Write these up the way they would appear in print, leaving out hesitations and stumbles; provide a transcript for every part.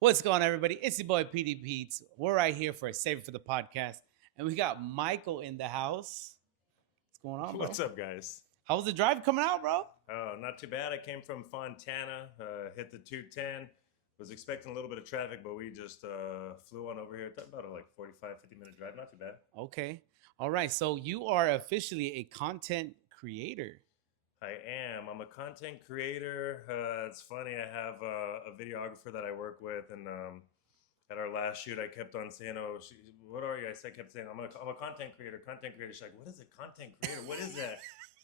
What's going on, everybody? It's your boy PD Pete's. We're right here for a Save It for the podcast. And we got Michael in the house. What's going on, bro? What's up, guys? How was the drive coming out, bro? Oh, not too bad. I came from Fontana, hit the 210. Was expecting a little bit of traffic, but we just flew on over here. It's about a 45, 50-minute drive. Not too bad. Okay. All right. So you are officially a content creator. I am. I'm a content creator. It's funny. I have a videographer that I work with, and at our last shoot, I kept on saying, "Oh, what are you?" Kept saying, I'm a content creator. Content creator." She's like, "What is a content creator? What is that?"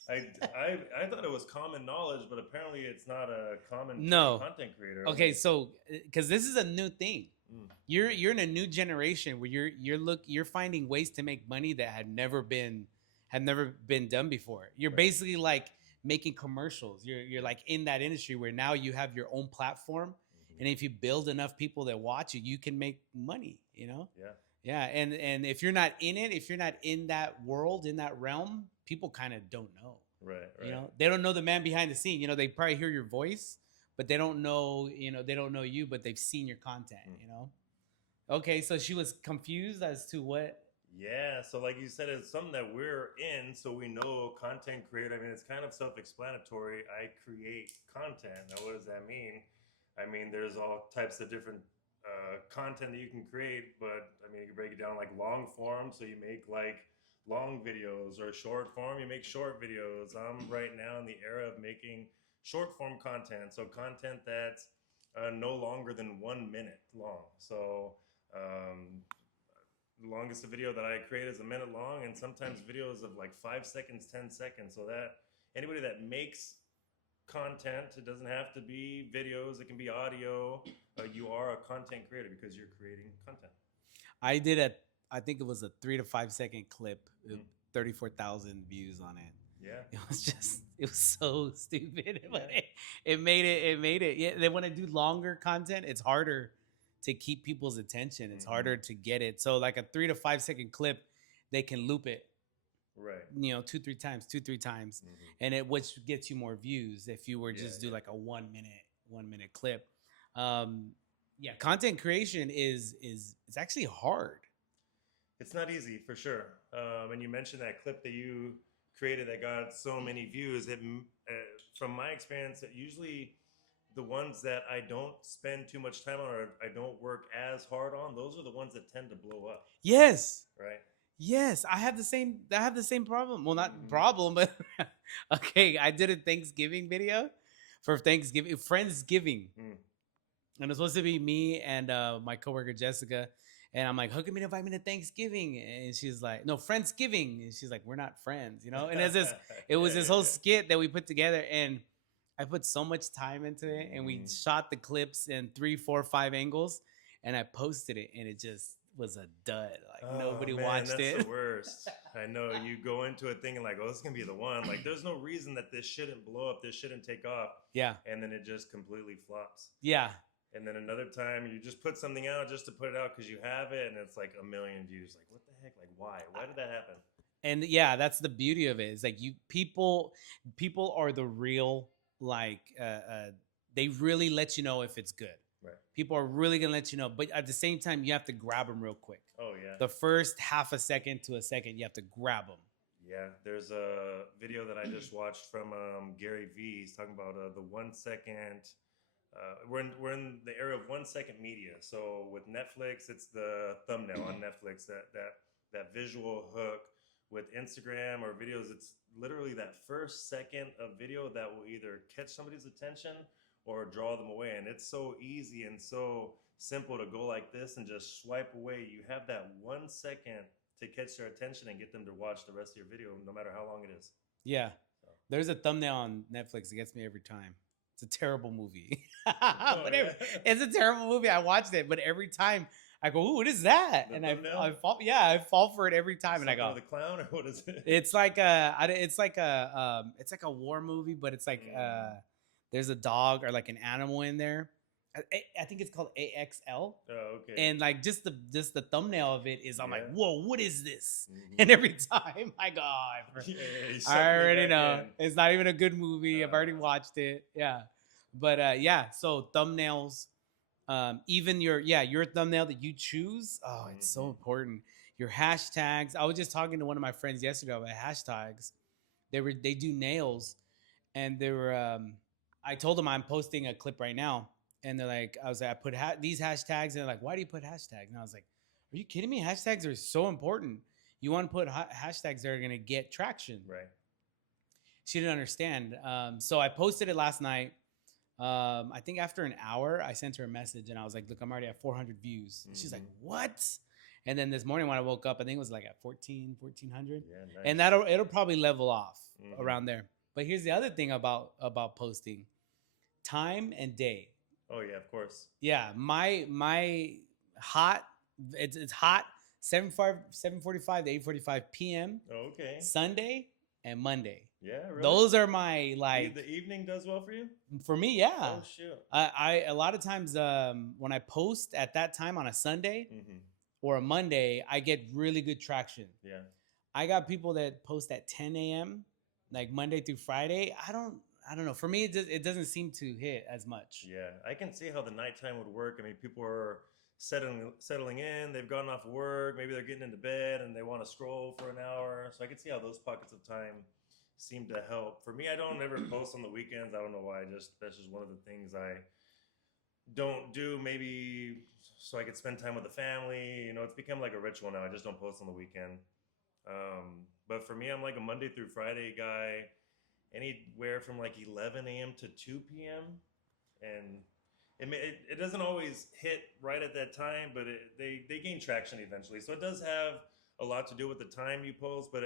I thought it was common knowledge, but apparently it's not a common No. content creator. Okay. So, because this is a new thing, Mm, you're in a new generation where you're finding ways to make money that had never been done before. You're right. basically like making commercials. You're like in that industry where now you have your own platform, and Mhm. if you build enough people that watch you can make money. Yeah. Yeah. And if you're not in it, if you're not in that world, in that realm, people kind of don't know. Right. Right. They don't know the man behind the scene. They probably hear your voice, but they don't know. They don't know you, but they've seen your content. Mm. Okay, so she was confused as to what. Yeah, so like you said, it's something that we're in, so we know content creator. I mean, it's kind of self-explanatory. I create content. Now, what does that mean? I mean, there's all types of different content that you can create, but I mean, you can break it down like long form, so you make like long videos, or short form, you make short videos. I'm right now in the era of making short form content, so content that's no longer than 1 minute long. So um, the longest video that I create is a minute long, and sometimes videos of like 5 seconds, 10 seconds. So that anybody that makes content, it doesn't have to be videos, it can be audio. You are a content creator because you're creating content. I did I think it was a 3 to 5 second clip, Mm. 34,000 views on it. Yeah. It was so stupid, but Yeah. it made it. It made it. Yeah, then when I do longer content, it's harder to keep people's attention. It's Hmm. harder to get it. So like a 3 to 5 second clip, they can loop it, Right. two, three times, two, three times, Hmm. and it which gets you more views if you were Yeah. just do Yeah. like a 1 minute clip. Um, yeah, content creation is it's actually hard. It's not easy for sure. And you mentioned that clip that you created that got so many views. From my experience, usually the ones that I don't spend too much time on, or I don't work as hard on, those are the ones that tend to blow up, Yes, right? yes, I have the same. I have the same problem. Well, not Hmm. problem, but okay. I did a Thanksgiving video for Thanksgiving, Friendsgiving, Mm. and it's supposed to be me and my coworker Jessica. And I'm like, how come you invite me to Thanksgiving? And she's like, no, Friendsgiving. And she's like, we're not friends. And it Yeah, was this yeah, whole yeah. skit that we put together, and I put so much time into it, and we Hmm. shot the clips in 3, 4, 5 angles, and I posted it, and it just was a dud. Like Oh nobody man, watched that's the it. worst. I know you go into it thinking like, "Oh, this is gonna be the one." Like, there's no reason that this shouldn't blow up. This shouldn't take off, Yeah, and then it just completely flops. yeah, And then another time, you just put something out just to put it out because you have it, and it's like a million views. Like, what the heck? Like, why? Why did that happen? and yeah, that's the beauty of it. Is like people are the real like they really let you know if it's good. Right. People are really gonna let you know, but at the same time, you have to grab them real quick. Oh yeah. The first half a second to a second, you have to grab them. Yeah, there's a video that I just watched from Gary Vee. He's talking about the 1 second. We're in the era of 1 second media. So with Netflix, it's the thumbnail on Netflix, that visual hook. With Instagram or videos, it's literally that first second of video that will either catch somebody's attention or draw them away. And it's so easy and so simple to go like this and just swipe away. You have that 1 second to catch their attention and get them to watch the rest of your video, no matter how long it is. Yeah. So. There's a thumbnail on Netflix that gets me every time. It's a terrible movie. Oh yeah. It's a terrible movie. I watched it, but every time I go, "Ooh, what is that?" The And thumbnail? I fall for it every time, and I Something go, with a clown, or what is it? it's it's like a war movie, but it's like Mm. there's a dog or like an animal in there. I think it's called AXL, Oh, okay. and like just the thumbnail of it is, I'm like, Yeah. whoa, what is this? Mhm. And every time I go, Yeah, he sucked I me already back know in. it's not even a good movie. I've already Uh, watched it. Yeah, but yeah. So thumbnails. Even your thumbnail that you choose. Oh, it's so Mhm. important. Your hashtags. I was just talking to one of my friends yesterday about hashtags. They do nails, and they were. I told them I'm posting a clip right now, and they're like, I was like, I put these hashtags, and they're like, why do you put hashtags? And I was like, are you kidding me? Hashtags are so important. You want to put hashtags that are gonna get traction. Right. She didn't understand. So I posted it last night. I think after an hour, I sent her a message and I was like, look, I'm already at 400 views. And she's like, Mhm. what? And then this morning when I woke up, I think it was like at 1400. Yeah, nice. And it'll probably level off Mhm. around there. But here's the other thing about posting: time and day. Oh yeah, of course. Yeah, my hot it's hot 7:45 to 8:45 p.m. Oh, okay. Sunday and Monday. Yeah, really. Those are my like. The evening does well for you. For me, yeah. Oh shoot. I a lot of times when I post at that time on a Sunday Mhm. or a Monday, I get really good traction. Yeah. I got people that post at 10 a.m. like Monday through Friday. I don't know. For me, it doesn't seem to hit as much. Yeah, I can see how the nighttime would work. I mean, people are settling in. They've gotten off work. Maybe they're getting into bed and they want to scroll for an hour. So I can see how those pockets of time seem to help. For me, I don't ever post on the weekends. I don't know why. That's just one of the things I don't do. Maybe so I could spend time with the family. You know, it's become like a ritual now. I just don't post on the weekend. But for me, I'm like a Monday through Friday guy, anywhere from like 11 a.m. to 2 p.m. And it doesn't always hit right at that time, but they gain traction eventually. So it does have a lot to do with the time you post, but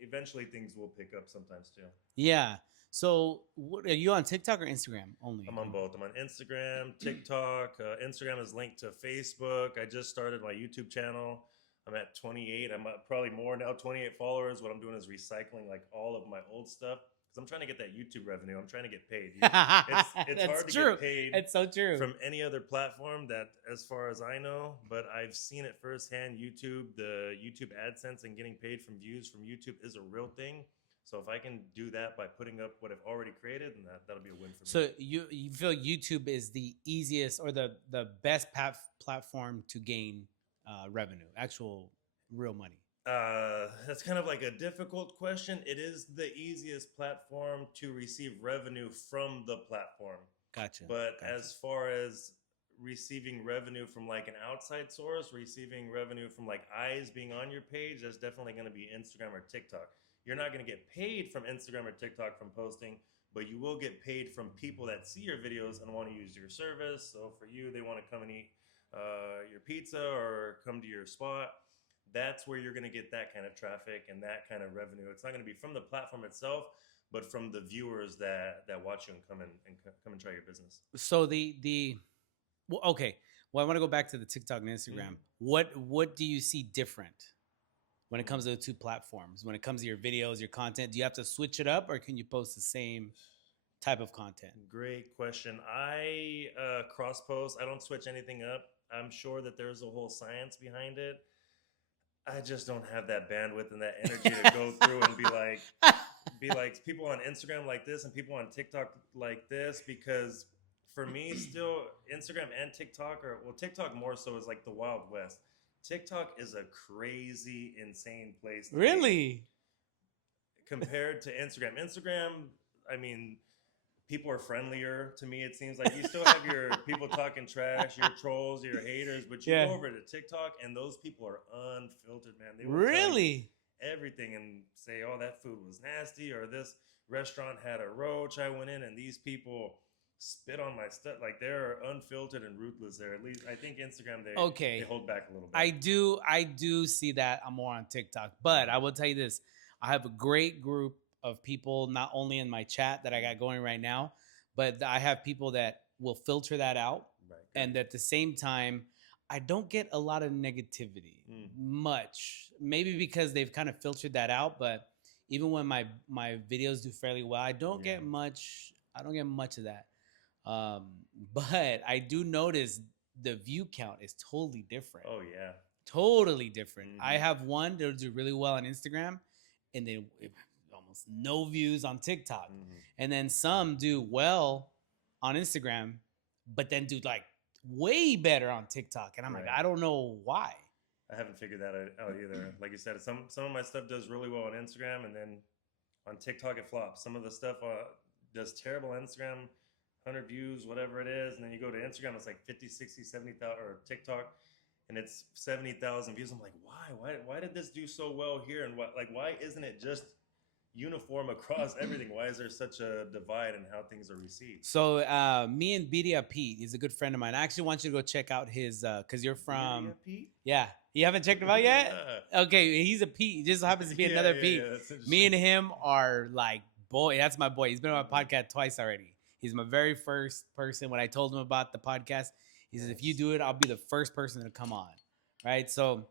eventually things will pick up sometimes too. Yeah. So, are you on TikTok or Instagram only? I'm on both. I'm on Instagram, TikTok. Instagram is linked to Facebook. I just started my YouTube channel. I'm at 28. I'm at probably more now, 28 followers. What I'm doing is recycling like all of my old stuff because I'm trying to get that YouTube revenue. I'm trying to get paid. It's hard to get paid. It's so true. From any other platform that, as far as I know, but I've seen it firsthand. YouTube, the YouTube AdSense and getting paid from views from YouTube is a real thing. So if I can do that by putting up what I've already created, then that'll be a win for me. So you feel YouTube is the easiest or the best platform to gain revenue, actual real money? That's kind of like a difficult question. It is the easiest platform to receive revenue from the platform. Gotcha. But gotcha. as far as receiving revenue from like an outside source, receiving revenue from like eyes being on your page, that's definitely going to be Instagram or TikTok. You're not going to get paid from Instagram or TikTok from posting, but you will get paid from people that see your videos and want to use your service. So for you, they want to come and eat your pizza or come to your spot. That's where you're going to get that kind of traffic and that kind of revenue. It's not going to be from the platform itself, but from the viewers that watch you and come and try your business. So well, okay. Well, I want to go back to the TikTok and Instagram. What do you see different when it comes to the two platforms? When it comes to your videos, your content, do you have to switch it up, or can you post the same type of content? Great question. I cross post. I don't switch anything up. I'm sure that there's a whole science behind it. I just don't have that bandwidth and that energy to go through and be like people on Instagram like this and people on TikTok like this, because for me still Instagram and TikTok TikTok more so is like the Wild West. TikTok is a crazy, insane place. Really? Compared to Instagram. Instagram, I mean, people are friendlier to me. It seems like you still have your people talking trash, your trolls, your haters, but you go over to TikTok and those people are unfiltered, man. They will really everything and say, "Oh, that food was nasty," or "This restaurant had a roach I went in," and these people spit on my stuff. Like they're unfiltered and ruthless there. At least I think Instagram they hold back a little bit. I do see that. I'm more on TikTok, but I will tell you this: I have a great group of people, not only in my chat that I got going right now, but I have people that will filter that out, and at the same time, I don't get a lot of negativity much. Maybe because they've kind of filtered that out, but even when my videos do fairly well, I don't get much. I don't get much of that. But I do notice the view count is totally different. Oh yeah, totally different. I have one that do really well on Instagram, and then almost no views on TikTok, and then some do well on Instagram, but then do like way better on TikTok, and I'm like, Right. I don't know why. I haven't figured that out either. Like you said, some of my stuff does really well on Instagram, and then on TikTok it flops. Some of the stuff does terrible on Instagram, 100 views, whatever it is, and then you go to Instagram, it's like 50, 60, 70,000, or TikTok, and it's 70,000 views. I'm like, why did this do so well here, and why isn't it just uniform across everything? Why is there such a divide in how things are received? So me and Bidia Pete, he's a good friend of mine. I actually want you to go check out his because you're from Media Pete? yeah. You haven't checked him out yet? Nah. Okay, he's a Pete. He just happens to be another Pete. That's Me and interesting. him are like, boy, that's my boy. He's been on my podcast twice already. He's my very first person. When I told him about the podcast, he says, if you do it, I'll be the first person to come on. Right? So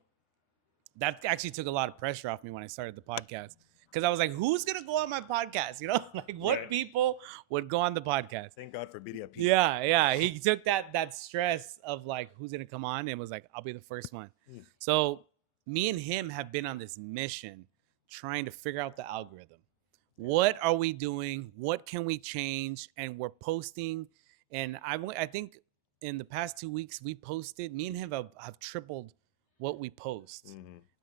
that actually took a lot of pressure off me when I started the podcast. Because I was like, who's going to go on my podcast? You know, like what Right. people would go on the podcast? Thank God for Media Pete. Yeah. He took that stress of like, who's going to come on? And was like, I'll be the first one. Mm. So me and him have been on this mission trying to figure out the algorithm. What are we doing? What can we change? And we're posting. And I think in the past 2 weeks, we posted, me and him have tripled what we post.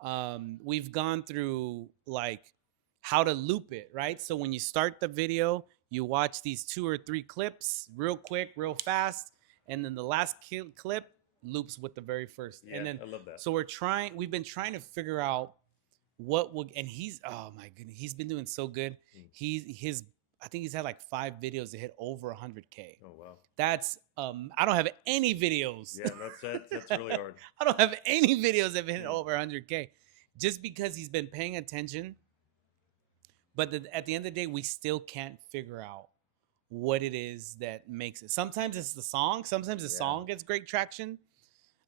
Mm-hmm. We've gone through like how to loop it, right? So when you start the video, you watch these 2 or 3 clips real quick, real fast. And then the last clip loops with the very first. Yeah, and then I love that. So we've been trying to figure out what will, and he's, oh my goodness, he's been doing so good. I think he's had like 5 videos that hit over 100K. Oh wow. That's I don't have any videos. Yeah, that's really hard. I don't have any videos that have hit over 100K, just because he's been paying attention. But at the end of the day, we still can't figure out what it is that makes it. Sometimes it's the song. Sometimes the song gets great traction.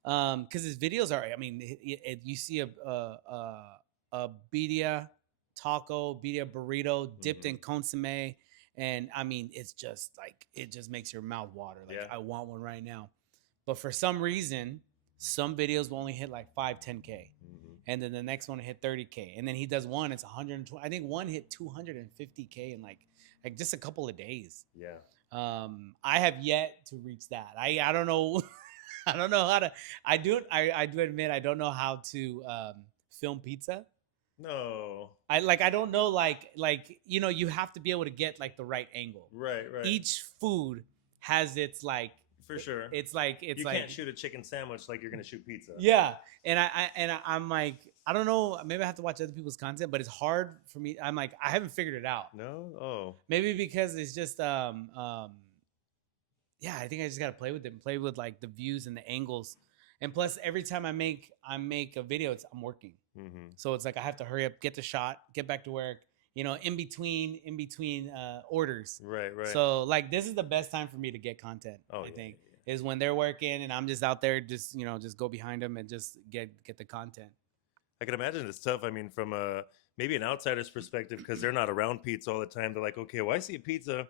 Because his videos are, I mean, you see a birria taco, birria burrito dipped in consomme. And I mean, it's just like, it just makes your mouth water. Like, I want one right now. But for some reason, some videos will only hit like 5, 10K. And then the next one hit 30K. And then he does one, it's 120. I think one hit 250K in like just a couple of days. Yeah. I have yet to reach that. I don't know. I don't know how to. I do admit I don't know how to film pizza. No. I don't know like you know, you have to be able to get like the right angle. Right. Each food has its like, for sure. It's like you can't shoot a chicken sandwich like you're gonna shoot pizza. Yeah, and I'm like, I don't know. Maybe I have to watch other people's content, but it's hard for me. I'm like, I haven't figured it out. No. Oh. Maybe because it's just yeah. I think I just gotta play with it, play with like the views and the angles, and plus every time I make a video, I'm working. So it's like I have to hurry up, get the shot, get back to work. You know, in between orders. Right. So like this is the best time for me to get content. I think is when they're working and I'm just out there, just just go behind them and just get the content. I can imagine it's tough. I mean, from maybe an outsider's perspective, because they're not around pizza all the time. They're like, okay, well, I see a pizza,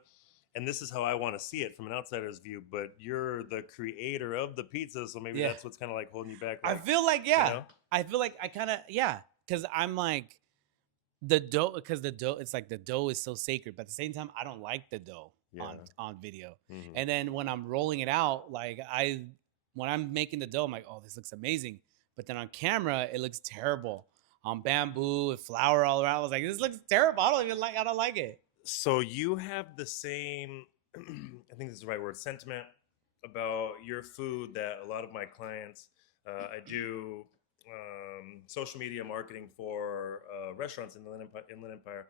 and this is how I want to see it from an outsider's view. But you're the creator of the pizza, so maybe that's what's kind of like holding you back. Like, I feel like I feel like I kind of because I'm like. The dough, it's like the dough is so sacred, but at the same time, I don't like the dough on video. And then when I'm rolling it out, like when I'm making the dough, I'm like, oh, this looks amazing. But then on camera, it looks terrible. On bamboo with flour all around, I was like, this looks terrible. I don't like it. So you have the same, I think this is the right word, sentiment about your food that a lot of my clients, I do social media marketing for restaurants in the Inland Empire.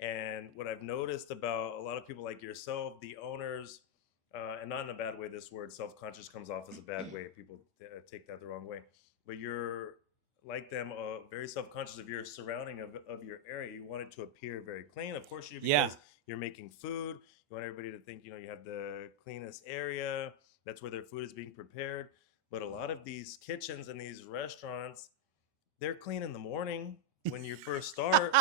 And what I've noticed about a lot of people like yourself, the owners, and not in a bad way, this word self-conscious comes off as a bad way. People take that the wrong way. But you're like them, very self-conscious of your surrounding of your area. You want it to appear very clean. Of course you do, because you're making food. You want everybody to think, you have the cleanest area. That's where their food is being prepared. But a lot of these kitchens and these restaurants, they're clean in the morning when you first start,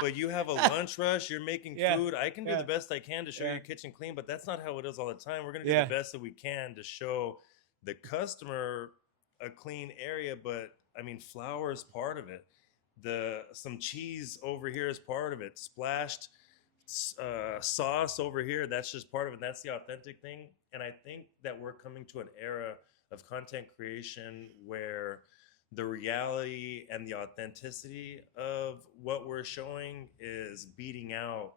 but you have a lunch rush, you're making food. I can do the best I can to show your kitchen clean, but that's not how it is all the time. We're going to do the best that we can to show the customer a clean area, but I mean, flour is part of it. Some cheese over here is part of it. Splashed sauce over here, that's just part of it. That's the authentic thing. And I think that we're coming to an era of content creation where the reality and the authenticity of what we're showing is beating out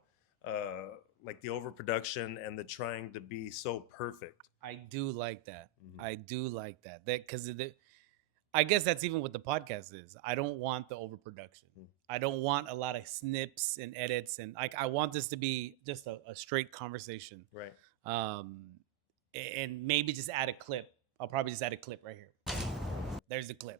like the overproduction and the trying to be so perfect. I do like that. Mhm. I do like that. That because I guess that's even what the podcast is. I don't want the overproduction. Mm. I don't want a lot of snips and edits, and like I want this to be just a straight conversation. Right. Um, and maybe just add a clip. I'll probably just add a clip right here. There's the clip.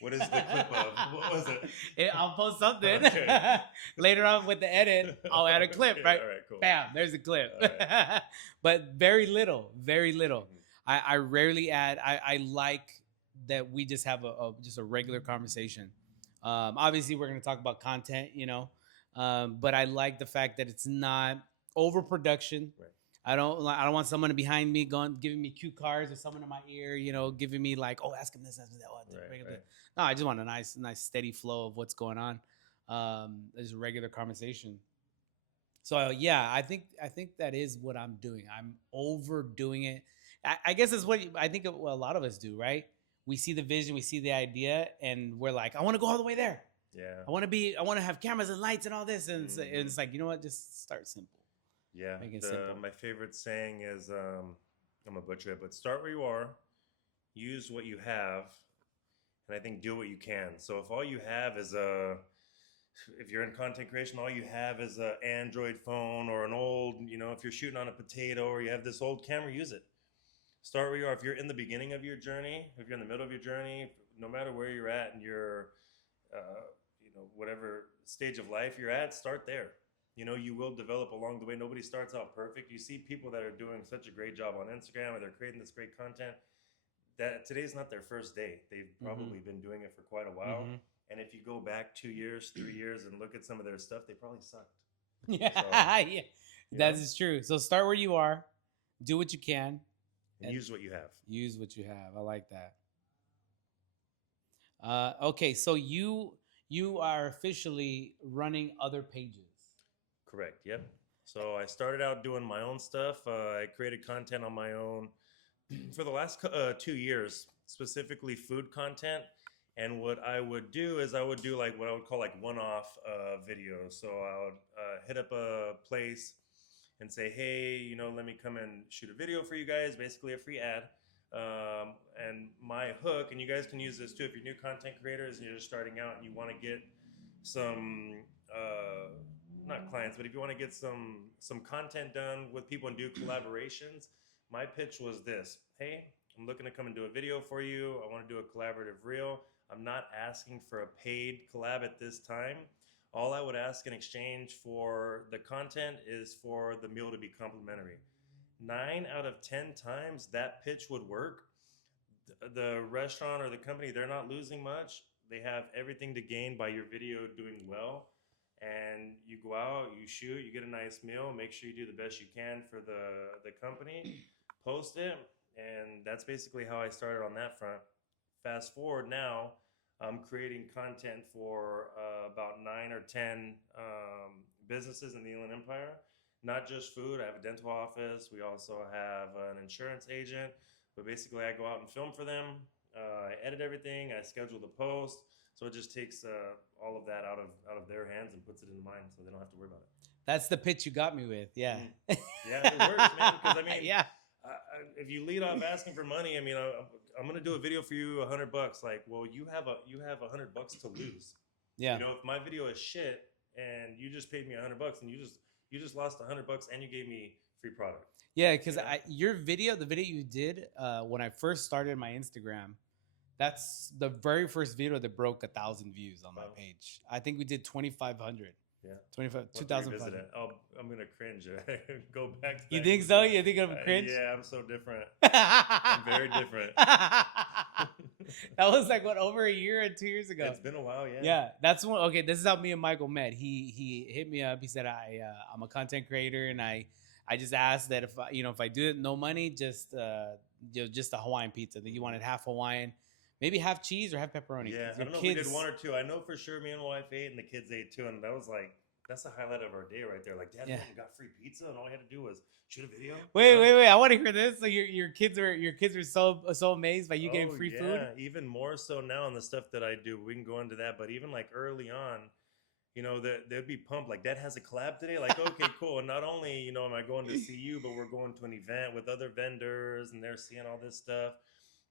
What is the clip of? What was it? I'll post something Okay. later on with the edit. I'll add a clip, Okay, right? all right, cool. Bam, there's a clip. All right. But very little, very little. Mhm. I rarely add. I like that we just have just a regular conversation. Obviously, we're going to talk about content, but I like the fact that it's not overproduction. Right. I don't want someone behind me giving me cue cards or someone in my ear, giving me like, oh, ask him this, ask him that. Right. No, I just want a nice steady flow of what's going on. Just a regular conversation. So yeah, I think that is what I'm doing. I'm overdoing it. I guess it's what I think a lot of us do, right? We see the vision, we see the idea, and we're like, I want to go all the way there. Yeah. I want to have cameras and lights and all this, and it's like, you know what? Just start simple. Yeah. Make it simple. My favorite saying is, I'm gonna butcher it, but start where you are, use what you have, and I think do what you can. So if all you have is if you're in content creation, all you have is an Android phone or an old, if you're shooting on a potato or you have this old camera, use it. Start where you are. If you're in the beginning of your journey, if you're in the middle of your journey, no matter where you're at in your, whatever stage of life you're at, start there. You will develop along the way. Nobody starts out perfect. You see people that are doing such a great job on Instagram or they're creating this great content that today's not their first day. They've probably been doing it for quite a while. Mm-hmm. And if you go back 2 years, 3 years and look at some of their stuff, they probably sucked. Yeah, So, yeah. That is true. So start where you are, do what you can, and use what you have. Use what you have. I like that. Okay, so you are officially running other pages. Correct. Yep. So I started out doing my own stuff. I created content on my own for the last 2 years, specifically food content. And what I would do is I would do like what I would call like one-off videos. So I would hit up a place and say, hey, let me come and shoot a video for you guys, basically a free ad. And my hook, and you guys can use this too if you're new content creators and you're just starting out and you want to get some, not clients, but if you want to get some content done with people and do collaborations, my pitch was this. Hey, I'm looking to come and do a video for you. I want to do a collaborative reel. I'm not asking for a paid collab at this time. All I would ask in exchange for the content is for the meal to be complimentary. 9 out of 10 times that pitch would work. The restaurant or the company, they're not losing much. They have everything to gain by your video doing well. And you go out, you shoot, you get a nice meal, make sure you do the best you can for the company, post it, and that's basically how I started on that front. Fast forward now, I'm creating content for about 9 or 10 businesses in the Inland Empire. Not just food. I have a dental office. We also have an insurance agent. But basically, I go out and film for them. I edit everything. I schedule the post. So it just takes all of that out of their hands and puts it into mine, so they don't have to worry about it. That's the pitch you got me with. Yeah. Yeah, it works, man. Because yeah. If you lead off asking for money, I'm gonna do a video for you, $100. Like, well, you have $100 to lose. Yeah. If my video is shit and you just paid me $100 and you just lost $100 and you gave me free product. Yeah, because the video you did when I first started my Instagram, that's the very first video that broke 1,000 views on my page. I think we did 2,500. Yeah, 2,500. I'm gonna cringe. Go back to that. You think so? You think I'm cringe? Yeah, I'm so different. I'm very different. That was like over a year or 2 years ago. It's been a while, yeah. Yeah, that's one. Okay, this is how me and Michael met. He hit me up. He said I'm a content creator, and I just asked that if I do it, no money, just a Hawaiian pizza. That you wanted half Hawaiian, maybe half cheese or half pepperoni. Yeah, I don't know if we did one or two. I know for sure me and my wife ate and the kids ate too, and that was like That's the highlight of our day right there. Like, Dad Yeah. went and got free pizza, and all he had to do was shoot a video. Wait. I want to hear this. So your kids were so amazed by you getting free food. Even more so now on the stuff that I do. We can go into that, but even like early on, they'd be pumped. Like, Dad has a collab today. Like, okay, cool. And not only am I going to see you, but we're going to an event with other vendors, and they're seeing all this stuff.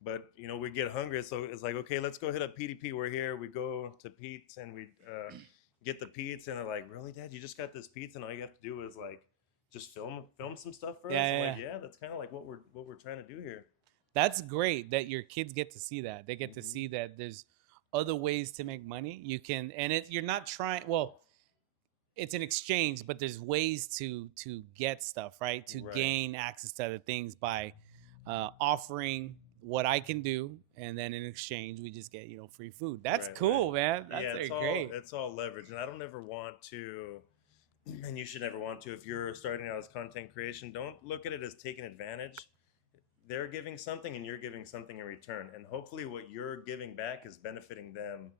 But we get hungry, so it's like, okay, let's go hit up PDP. We're here. We go to Pete's and we get the pizza, and they're like, really, Dad? You just got this pizza, and all you have to do is like just film some stuff for us. I'm like, yeah, that's kind of like what we're trying to do here. That's great that your kids get to see that. They get to see that there's other ways to make money. You can, and you're not trying. Well, it's an exchange, but there's ways to get stuff, right? To gain access to other things by offering what I can do, and then in exchange we just get free food. That's cool, man. That's great. It's all leverage, and I don't ever want to, and you should never want to, if you're starting out as content creation, don't look at it as taking advantage. They're giving something and you're giving something in return, and hopefully what you're giving back is benefiting them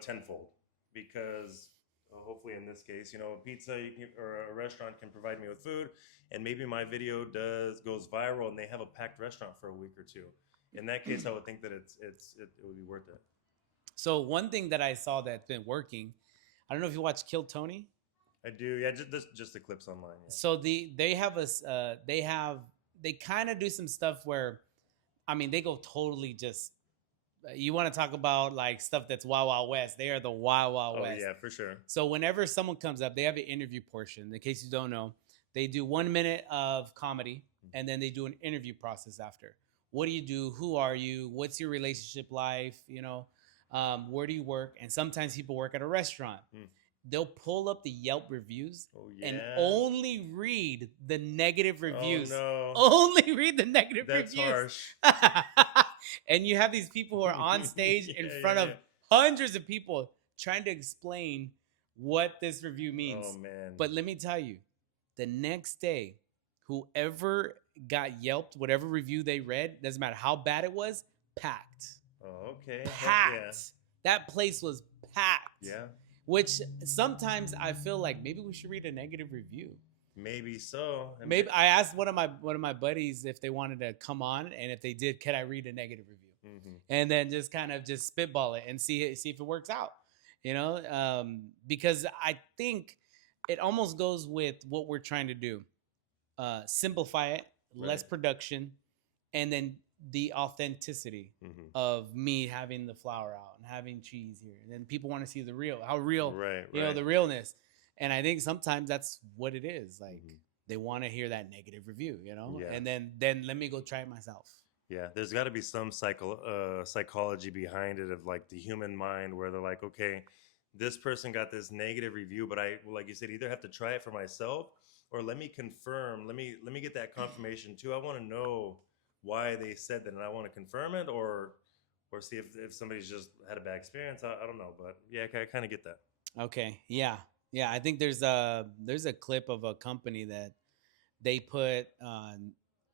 tenfold, because hopefully in this case pizza or a restaurant can provide me with food, and maybe my video goes viral and they have a packed restaurant for a week or two. In that case, I would think that it would be worth it. So one thing that I saw that's been working, I don't know if you watch Kill Tony. I do, yeah. Just the clips online. Yeah. So they kind of do some stuff where, I mean, they go totally just. You want to talk about like stuff that's Wild Wild West? They are the Wild West. Oh yeah, for sure. So whenever someone comes up, they have an interview portion. In case you don't know, they do 1 minute of comedy, and then they do an interview process after. What do you do? Who are you? What's your relationship life? Where do you work? And sometimes people work at a restaurant. They'll pull up the Yelp reviews and only read the negative reviews. Oh, no. Only read the negative reviews. That's harsh. And you have these people who are on stage in front of hundreds of people trying to explain what this review means. Oh, man. But let me tell you, the next day, whoever got Yelped, whatever review they read, doesn't matter how bad it was, packed. Oh, okay. Packed. Yeah. That place was packed. Yeah. Which sometimes I feel like maybe we should read a negative review. Maybe so. Maybe I asked one of my buddies if they wanted to come on, and if they did, can I read a negative review? And then just kind of just spitball it and see if it works out. Because I think it almost goes with what we're trying to do. Simplify it, less production, and then the authenticity of me having the flour out and having cheese here. And then people want to see the real, the realness. And I think sometimes that's what it is. Like they want to hear that negative review, and then let me go try it myself. Yeah, there's got to be some psychology behind it of like the human mind, where they're like, okay, this person got this negative review, but I, like you said, either have to try it for myself, or let me confirm. Let me get that confirmation too. I want to know why they said that, and I want to confirm it, or see if somebody's just had a bad experience. I don't know, but yeah, I kind of get that. Okay, yeah. I think there's a clip of a company that they put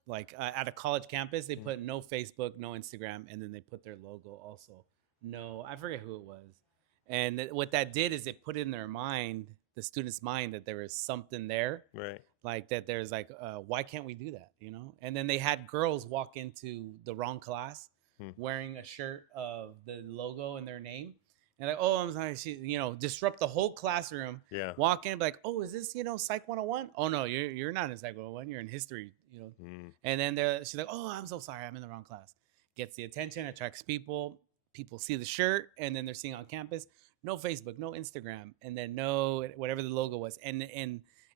like at a college campus. They put no Facebook, no Instagram, and then they put their logo also. No, I forget who it was. And what that did is it put in their mind, the student's mind, that there was something there, right? Like that there's like, why can't we do that, And then they had girls walk into the wrong class wearing a shirt of the logo and their name. And like, oh, I'm sorry, disrupt the whole classroom. Yeah. Walk in, be like, oh, is this, Psych 101? Oh, no, you're not in Psych 101. You're in history, And then she's like, oh, I'm so sorry. I'm in the wrong class. Gets the attention, attracts people. People see the shirt, and then they're seeing on campus. No Facebook, no Instagram, and then no whatever the logo was. And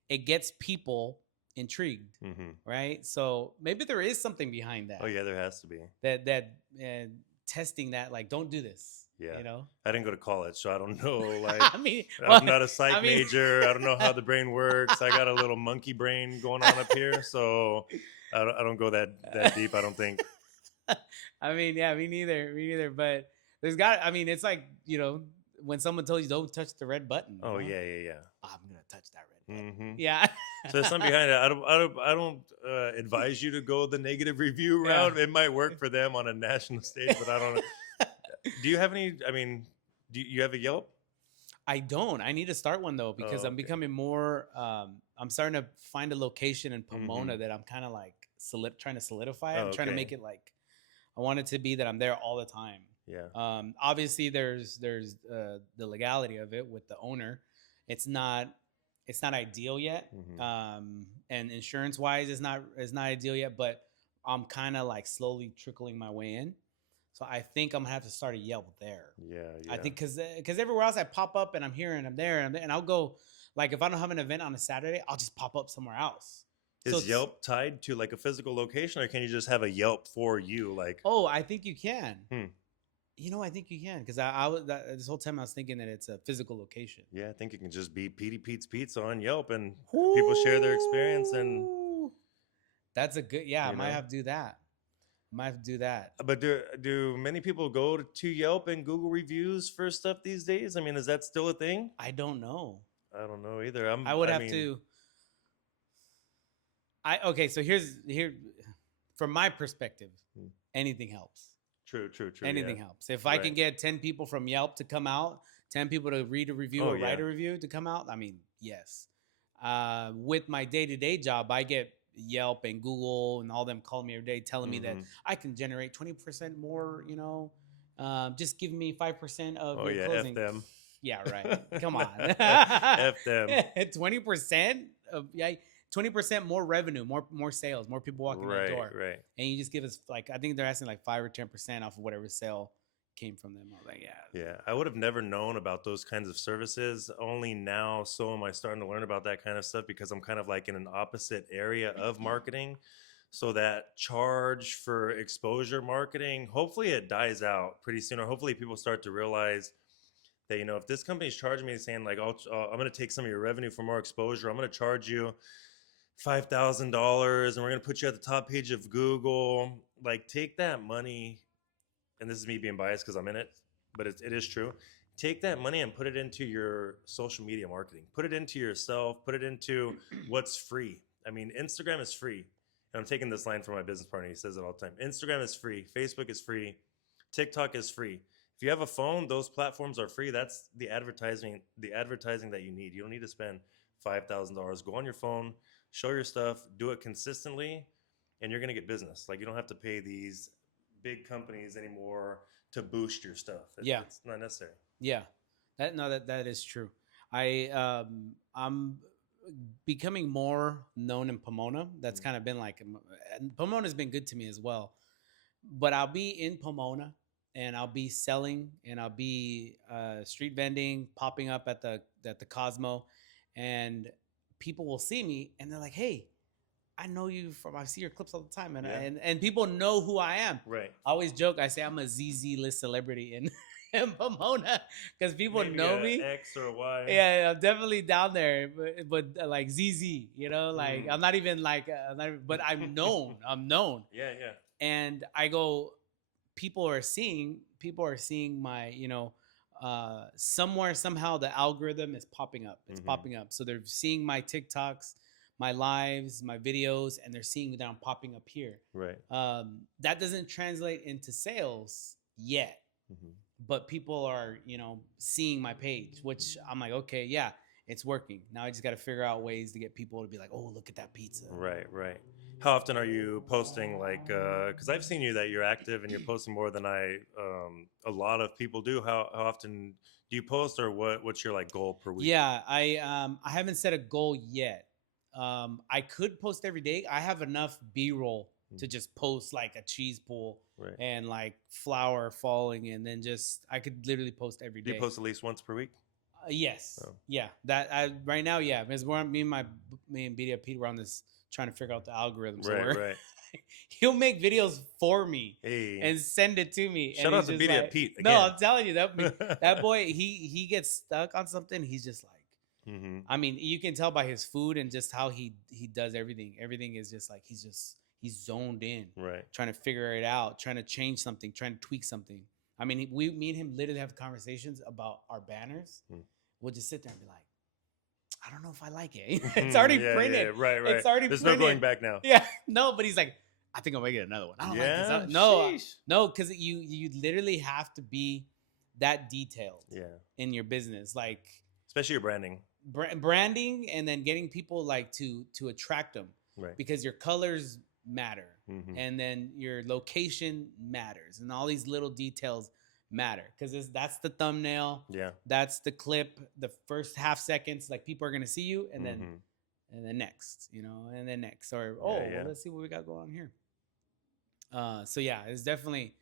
it gets people intrigued, right? So maybe there is something behind that. Oh, yeah, there has to be. That testing that, like, don't do this. Yeah, I didn't go to college, so I don't know. Like, I'm not a psych major. I don't know how the brain works. I got a little monkey brain going on up here, so I don't go that deep. I don't think. Me neither. But there's it's like when someone tells you don't touch the red button. Oh yeah. I'm gonna touch that red button. Yeah. So there's something behind it. I don't advise you to go the negative review route. It might work for them on a national stage, but I don't. Do you have any? Do you have a Yelp? I don't. I need to start one though because Oh, I'm okay. becoming more. I'm starting to find a location in Pomona Mhm. that I'm kind of like trying to solidify. Oh, I'm trying to make okay. it like I want it to be that I'm there all the time. Yeah. Obviously, there's the legality of it with the owner. It's not ideal yet, Mhm. and insurance wise, it's not ideal yet. But I'm kind of like slowly trickling my way in. So I think I'm gonna have to start a Yelp there. Yeah, I yeah. think because everywhere else I pop up and I'm here and I'm there and I'll go like if I don't have an event on a Saturday, I'll just pop up somewhere else. So Is it's Yelp tied to like a physical location, or can you just have a Yelp for you? Like, I think you can. hmm. I think you can because this whole time I was thinking that it's a physical location. Yeah, I think it can just be Petey Pete's Pizza on Yelp, and people share their experience, and Ooh, that's a good. Yeah, I you might know. have to do that. Might have to do that. But do many people go to Yelp and Google reviews for stuff these days? I mean, is that still a thing? I don't know. I don't know either. I would I have mean, to. Okay. So here, from my perspective, hmm, anything helps. true, true, true. Anything Yeah. helps. If I can Right. get 10 people from Yelp to come out, 10 people to read a review Oh or write yeah. a review to come out, I mean, yes. With my day-to-day job, I get Yelp and Google and all them calling me every day telling me that Hmm. I can generate 20% more, just give me 5% of Oh your yeah. F closing. them. Yeah, right. Come on. F them. 20% of, yeah, 20% more revenue, more sales, more people walking in the Right. door. Right. And you just give us like I think they're asking like 5 or 10% off of whatever sale came from them. I was like, yeah. Yeah, I would have never known about those kinds of services. Only now, so am I starting to learn about that kind of stuff because I'm kind of like in an opposite area of marketing. So that charge for exposure marketing, hopefully it dies out pretty soon, or hopefully people start to realize that if this company's charging me saying like, I'm going to take some of your revenue for more exposure, I'm going to charge you $5,000, and we're going to put you at the top page of Google. Like, take that money, and this is me being biased because I'm in it, but it is true. Take that money and put it into your social media marketing. Put it into yourself. Put it into what's free. I mean, Instagram is free. And I'm taking this line from my business partner. He says it all the time. Instagram is free. Facebook is free. TikTok is free. If you have a phone, those platforms are free. That's the advertising that you need. You don't need to spend $5,000. Go on your phone, show your stuff, do it consistently, and you're going to get business. Like, you don't have to pay these big companies anymore to boost your stuff. Yeah. It's not necessary. Yeah. That is true. I'm becoming more known in Pomona. That's kind of been like and Pomona's been good to me as well. But I'll be in Pomona and I'll be selling and I'll be street vending, popping up at the Cosmo, and people will see me and they're like, "Hey, I know you I see your clips all the time," and Yeah. and people know who I am. Right. I always joke. I say I'm a ZZ list celebrity in Pomona because people Maybe know a me. X or a Y. Yeah, I'm definitely down there, but like ZZ, like Mm. I'm not even like, but I'm known. I'm known, Yeah, yeah. and I go. People are seeing my, somewhere somehow the algorithm is popping up. It's Mhm. popping up, so they're seeing my TikToks, my lives, my videos, and they're seeing that I'm popping up here. Right. That doesn't translate into sales yet, Mhm. but people are, seeing my page, which I'm like, okay, yeah, it's working. Now I just got to figure out ways to get people to be like, oh, look at that pizza. Right, right. How often are you posting? Like, because I've seen you that you're active and you're posting more than a lot of people do. How often do you post, or what's your like goal per week? Yeah, I haven't set a goal yet. I could post every day. I have enough B-roll to just post like a cheese pool Right. and like flour falling, and then I could literally post every Do day. you post at least once per week? Yes. Oh. Yeah. Right now, yeah. Because me and BD Pete were on this trying to figure out the algorithm. So Right. he'll make videos for me Hey. and send it to me. Shout and out to he's BD just Pete No, again. I'm telling you that boy, he gets stuck on something. He's just like, Mm-hmm. I mean, you can tell by his food and just how he does everything. Everything is just like he's zoned in, Right. trying to figure it out, trying to change something, trying to tweak something. I mean, me and him literally have conversations about our banners. We'll just sit there and be like, I don't know if I like it. It's already printed. Yeah, right. It's already There's printed. no going back now. Yeah, no, but he's like, I think I'm gonna get another one. I don't like this. No, Sheesh. no, because you literally have to be that detailed Yeah. in your business, like Especially your branding. branding, and then getting people like to attract them, Right. because your colors matter, Mm-hmm. and then your location matters, and all these little details matter, because that's the thumbnail, Yeah. that's the clip, the first half seconds, like people are gonna see you, and then Mm-hmm. and then next, and then next, or Yeah, well, yeah. let's see what we got going on here. So yeah, there's definitely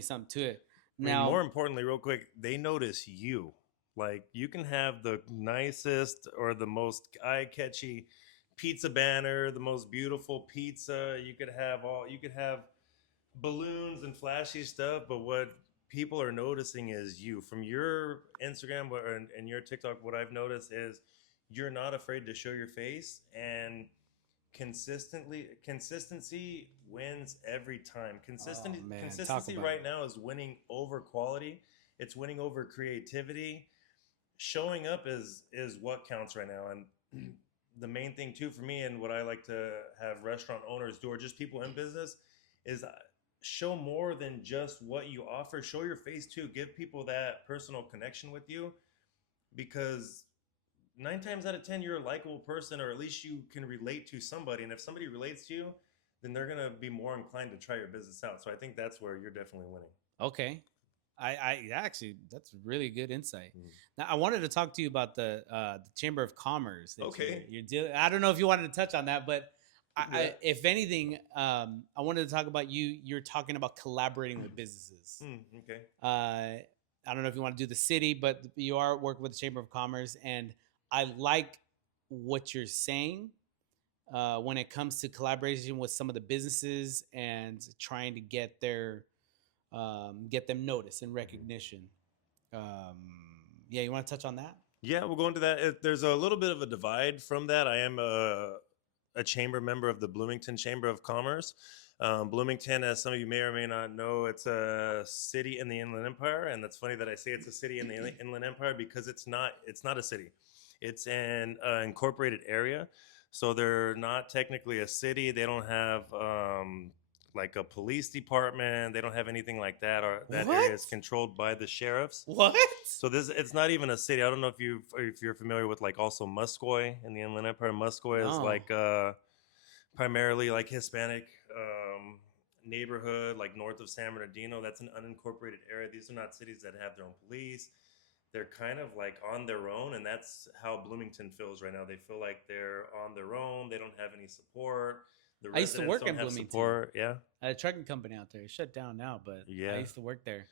something to it. I mean, Now, more importantly, real quick, they notice you. Like, you can have the nicest or the most eye-catchy pizza banner, the most beautiful pizza. You could have balloons and flashy stuff, but what people are noticing is you. From your Instagram and your TikTok, what I've noticed is you're not afraid to show your face, and consistency wins every time. oh man, talk Consistency about right it. now is winning over quality. It's winning over creativity. Showing up is what counts right now. And the main thing too for me, and what I like to have restaurant owners do, or just people in business, is show more than just what you offer. Show your face too. Give people that personal connection with you, because 9 times out of 10 you're a likable person, or at least you can relate to somebody, and if somebody relates to you, then they're going to be more inclined to try your business out. So I think that's where you're definitely winning. Okay. I actually, that's really good insight. Mm. Now, I wanted to talk to you about the Chamber of Commerce. That Okay. you're dealing. I don't know if you wanted to touch on that, but Yeah. if anything, I wanted to talk about you. You're talking about collaborating with businesses. Okay. I don't know if you want to do the city, but you are working with the Chamber of Commerce, and I like what you're saying when it comes to collaboration with some of the businesses and trying to get them notice and recognition. Yeah, you want to touch on that? Yeah, we'll go into that. There's a little bit of a divide from that. I am a chamber member of the Bloomington Chamber of Commerce. Bloomington, as some of you may or may not know, it's a city in the Inland Empire, and that's funny that I say it's a city in the Inland Empire, because it's not a city. It's an incorporated area, so they're not technically a city. They don't have like a police department. They don't have anything like that. Or that What? area is controlled by the sheriffs. What? So it's not even a city. I don't know if you're familiar with, like, also Muscoy in the Inland Empire. Muscoy is No. like primarily like Hispanic neighborhood, like north of San Bernardino. That's an unincorporated area. These are not cities that have their own police. They're kind of like on their own, and that's how Bloomington feels right now. They feel like they're on their own. They don't have any support. The I used to residents work don't in have Bloomington. support. Yeah, I had a trucking company out there. It's shut down now, but Yeah. I used to work there.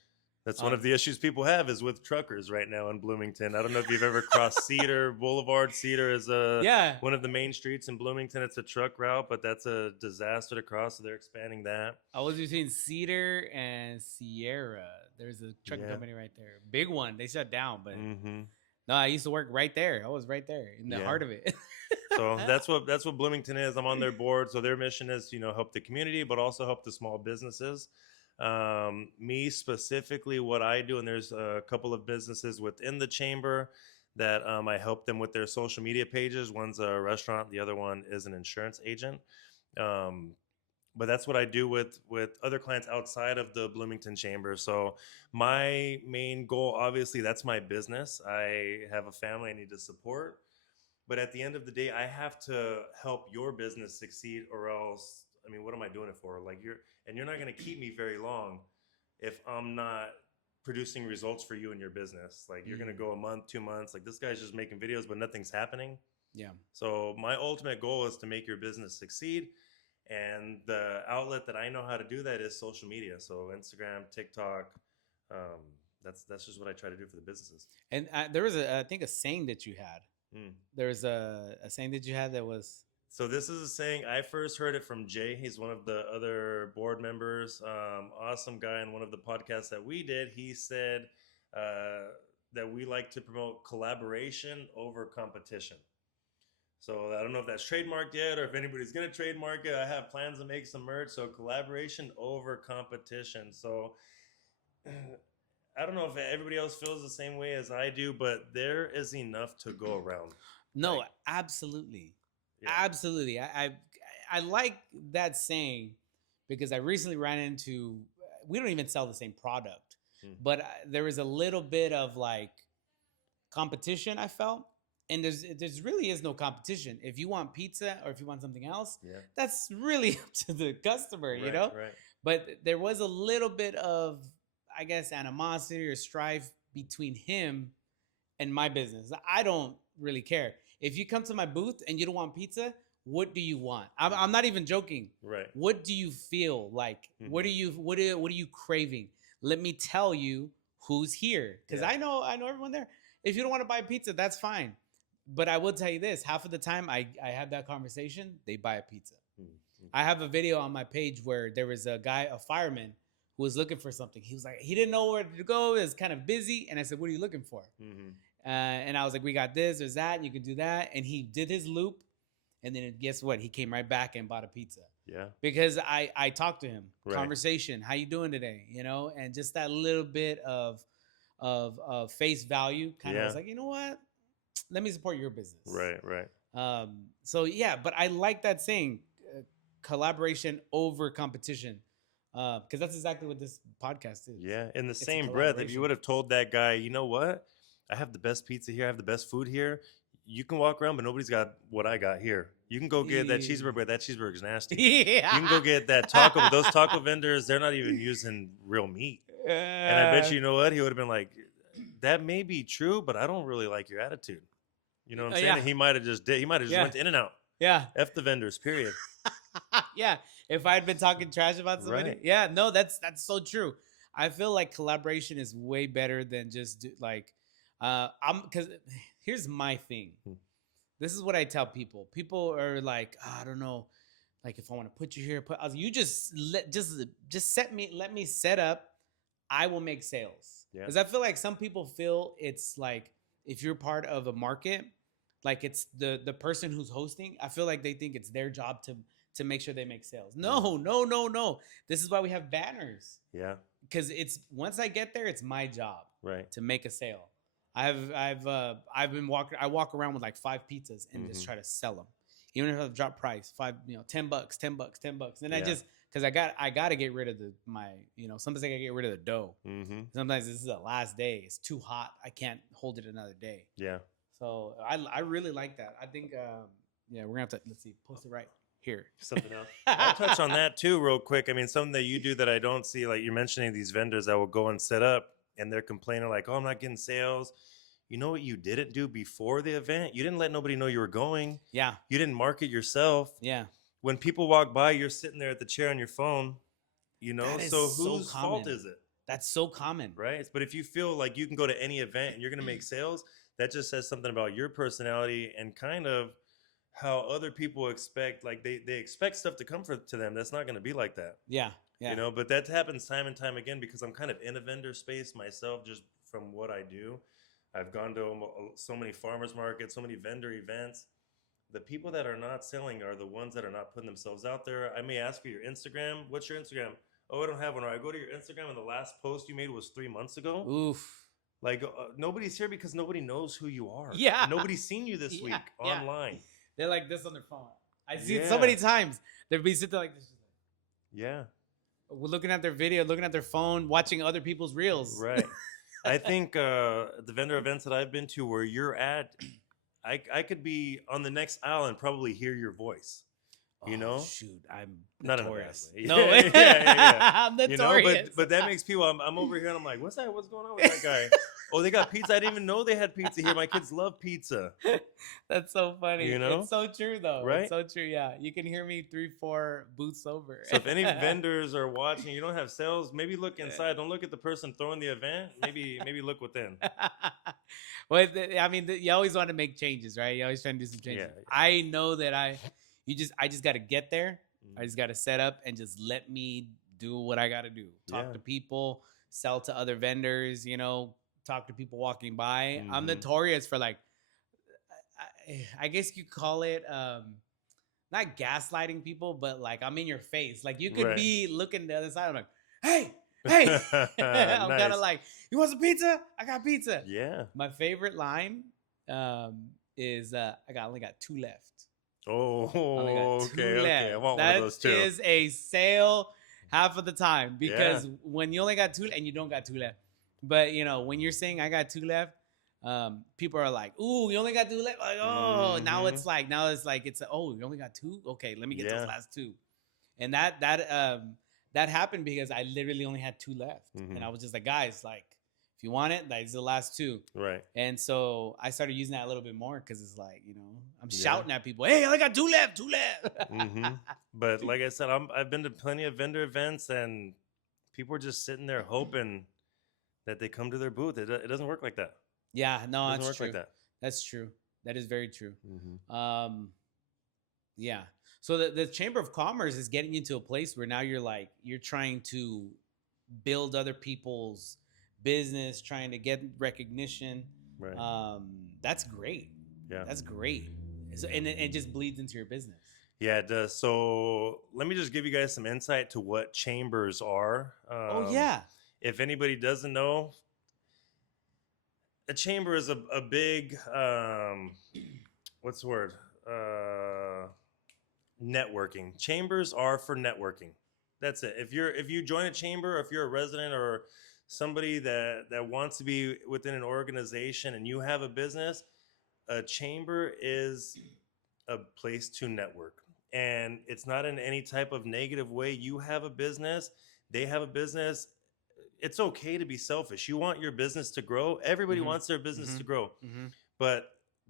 that's one of the issues people have is with truckers right now in Bloomington. I don't know if you've ever crossed Cedar Boulevard. Cedar is Yeah. one of the main streets in Bloomington. It's a truck route, but that's a disaster to cross, so they're expanding that. I was between Cedar and Sierra. There's a trucking Yeah. company right there. Big one. They shut down, but Mm-hmm. no, I used to work right there. I was right there in the Yeah. heart of it. So that's what Bloomington is. I'm on their board. So their mission is, help the community, but also help the small businesses. Me specifically, what I do, and there's a couple of businesses within the chamber that I help them with their social media pages. One's a restaurant, the other one is an insurance agent. But that's what I do with other clients outside of the Bloomington Chamber. So my main goal, obviously, that's my business. I have a family I need to support. But at the end of the day, I have to help your business succeed, or else, I mean, what am I doing it for? Like, you're not going to keep me very long if I'm not producing results for you and your business. Like, you're going to go a month, 2 months. Like, this guy's just making videos, but nothing's happening. Yeah. So my ultimate goal is to make your business succeed. And the outlet that I know how to do that is social media. So Instagram, TikTok, that's just what I try to do for the businesses. And there was I think a saying that you had. There was a saying that you had that was. So this is a saying, I first heard it from Jay. He's one of the other board members, awesome guy. In one of the podcasts that we did, he said that we like to promote collaboration over competition. So I don't know if that's trademarked yet, or if anybody's going to trademark it. I have plans to make some merch. So collaboration over competition. So I don't know if everybody else feels the same way as I do, but there is enough to go around. No, Like, absolutely. yeah. Absolutely. I like that saying because I recently ran into, we don't even sell the same product, but there was a little bit of like competition I felt. And there's really is no competition. If you want pizza or if you want something else, that's really up to the customer, you know? Right. But there was a little bit of, I guess, animosity or strife between him and my business. I don't really care. If you come to my booth and you don't want pizza, what do you want? I'm not even joking. Right. What do you feel like? What are you craving? Let me tell you who's here, because I know everyone there. If you don't want to buy pizza, that's fine. But I will tell you this: half of the time I have that conversation, they buy a pizza. I have a video on my page where there was a fireman, who was looking for something. He was like, he didn't know where to go. It was kind of busy. And I said, what are you looking for? And I was like, we got this, there's that, and you can do that. And he did his loop. And then guess what? He came right back and bought a pizza. Yeah. Because I talked to him. Conversation. How you doing today? You know, and just that little bit of face value kind of was like, you know what? Let me support your business. Right. So yeah, but I like that saying, collaboration over competition, because that's exactly what this podcast is. Yeah. In the same breath, if you would have told that guy, you know what? I have the best pizza here. I have the best food here. You can walk around, but nobody's got what I got here. You can go get that cheeseburger, but that cheeseburger's nasty. You can go get that taco, but those taco vendors, they're not even using real meat. And I bet you know what? He would have been like, that may be true, but I don't really like your attitude. You know what I'm saying? Yeah. He might have just went to In-N-Out. Yeah. F the vendors, period. Yeah. If I had been talking trash about somebody. Right. Yeah, no, that's so true. I feel like collaboration is way better than just because here's my thing. This is what I tell people. People are like, I don't know, like if I want to put you here, you just let me set up. I will make sales. Because I feel like some people feel it's like if you're part of a market, like it's the person who's hosting. I feel like they think it's their job to make sure they make sales. No. This is why we have banners. Yeah. Because it's once I get there, it's my job to make a sale. I've been walking. I walk around with like 5 pizzas and just try to sell them, even if I drop price $10, $10. And I just because I got to get rid of sometimes I got to get rid of the dough. Sometimes this is the last day. It's too hot. I can't hold it another day. Yeah. So I really like that. I think we're gonna have to post it right here. Something else. I'll touch on that too real quick. I mean, something that you do that I don't see, like you're mentioning these vendors that will go and set up and they're complaining like, oh, I'm not getting sales. You know what you didn't do before the event? You didn't let nobody know you were going. Yeah. You didn't market yourself. Yeah. When people walk by, you're sitting there at the chair on your phone, you know? So whose fault is it? That's so common. Right? But if you feel like you can go to any event and you're going to make sales, that just says something about your personality and kind of how other people expect, like they expect stuff to come to them. That's not going to be like that. Yeah. Yeah. You know, but that happens time and time again because I'm kind of in a vendor space myself, just from what I do. I've gone to so many farmers markets, so many vendor events. The people that are not selling are the ones that are not putting themselves out there. I may ask for your Instagram. What's your Instagram? Oh, I don't have one. Or I go to your Instagram and the last post you made was 3 months ago. Oof. Like nobody's here because nobody knows who you are. Yeah. Nobody's seen you this week online. They're like this on their phone. I see it so many times. They'll be sitting there like this. Yeah. We're looking at their video, looking at their phone, watching other people's reels. Right. I think the vendor events that I've been to where you're at, I could be on the next aisle and probably hear your voice. You know? Shoot, I'm notorious. No way. Yeah. I'm notorious. You know, but that makes people, I'm over here and I'm like, what's that? What's going on with that guy? Oh, they got pizza. I didn't even know they had pizza here. My kids love pizza. That's so funny. You know? It's so true, though. Right? It's so true, yeah. You can hear me 3-4 booths over. So if any vendors are watching, you don't have sales, maybe look inside. Don't look at the person throwing the event. Maybe look within. Well, I mean, you always want to make changes, right? You always try to do some changes. Yeah. I know that I just got to get there. I just got to set up and just let me do what I got to do. Talk to people, sell to other vendors, you know, talk to people walking by. I'm notorious for like, I guess you call it, not gaslighting people, but like I'm in your face. Like you could be looking the other side. I'm like, hey. I'm kind of like, you want some pizza? I got pizza. Yeah. My favorite line is I only got 2 left. Oh, okay. I want one of those too. That is a sale half of the time because when you only got 2 and you don't got 2 left, But you know, when you're saying I got 2 left, people are like, "Ooh, you only got 2 left." Like, oh, Mm-hmm. now it's like it's oh, you only got 2. Okay, let me get those Yeah. last 2. And that happened because I literally only had 2 left, and Mm-hmm. I was just like, guys, like if you want it, that's the last 2. Right. And so I started using that a little bit more because it's like, you know, I'm Yeah. shouting at people, "Hey, I only got 2 left, 2 Mm-hmm. left." But like I said, I've been to plenty of vendor events, and people are just sitting there hoping that they come to their booth. It doesn't work like that. Yeah, It no, doesn't that's work like true. that. That's true. That is very true. Mm-hmm. Um, yeah. So the Chamber of Commerce is getting you to a place where now you're like you're trying to build other people's business, trying to get recognition. Right. That's great. Yeah. That's great. So, and it just bleeds into your business. Yeah, it does. So let me just give you guys some insight to what chambers are. Oh yeah. If anybody doesn't know, a chamber is a big what's the word? Networking. Chambers are for networking. That's it. If you join a chamber, or if you're a resident or somebody that wants to be within an organization and you have a business, a chamber is a place to network. And it's not in any type of negative way. You have a business, they have a business. It's okay to be selfish. You want your business to grow. Everybody Mm-hmm. wants their business Mm-hmm. to grow. Mm-hmm. But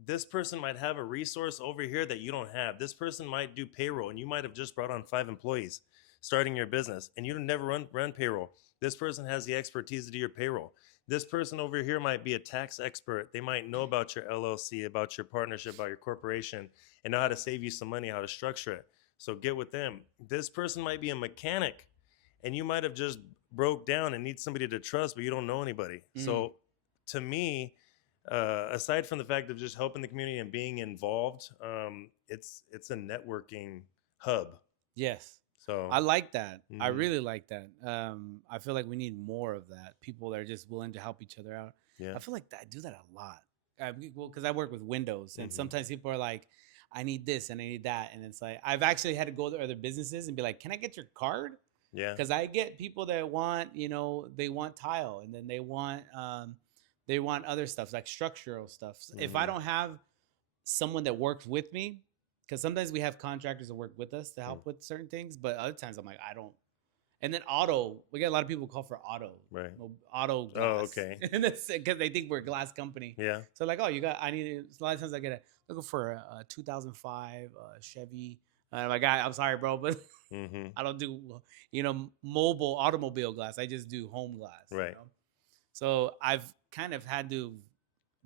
this person might have a resource over here that you don't have. This person might do payroll, and you might have just brought on 5 employees starting your business, and you never run payroll. This person has the expertise to do your payroll. This person over here might be a tax expert. They might know about your LLC, about your partnership, about your corporation, and know how to save you some money, how to structure it. So get with them. This person might be a mechanic, and you might have just broke down and need somebody to trust, but you don't know anybody. Mm. So to me, aside from the fact of just helping the community and being involved, it's a networking hub. Yes. So I like that. I mhm, really like that. I feel like we need more of that. People that are just willing to help each other out. yeah, I feel like I do that a lot. Well, because I work with Windows, and hmm, sometimes people are like, "I need this and I need that," and it's like I've actually had to go to other businesses and be like, "Can I get your card?" yeah, Because I get people that want, you know, they want tile, and then they want other stuff like structural stuff. If I hmm, don't have someone that works with me, because sometimes we have contractors that work with us to mm, help with certain things, but other times I'm like, I don't. And then auto, we get a lot of people call for auto, right. auto Oh, glass, okay, and that's because they think we're a glass company. yeah, So like, oh, you got, I need it. A lot of times I get looking for a 2005 Chevy. And I'm like, I'm sorry, bro, but hmm, I don't do, you know, mobile automobile glass. I just do home glass, you right, know. So I've kind of had to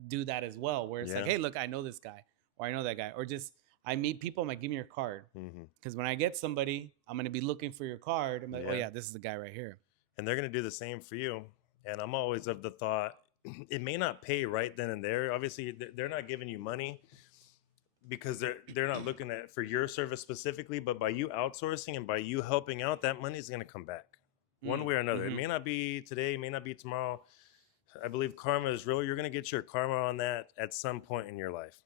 do that as well, where it's like, yeah, hey, look, I know this guy, or I know that guy, or just I meet people. I'm like, give me your card, hmm, because when I get somebody, I'm gonna be looking for your card. I'm like, oh yeah. yeah, this is the guy right here. And they're gonna do the same for you. And I'm always of the thought, it may not pay right then and there. Obviously, they're not giving you money because they're not looking at for your service specifically, but by you outsourcing and by you helping out, that money is going to come back one Mm, way or another. It mm-hmm. may not be today, it may not be tomorrow. I believe karma is real. You're going to get your karma on that at some point in your life.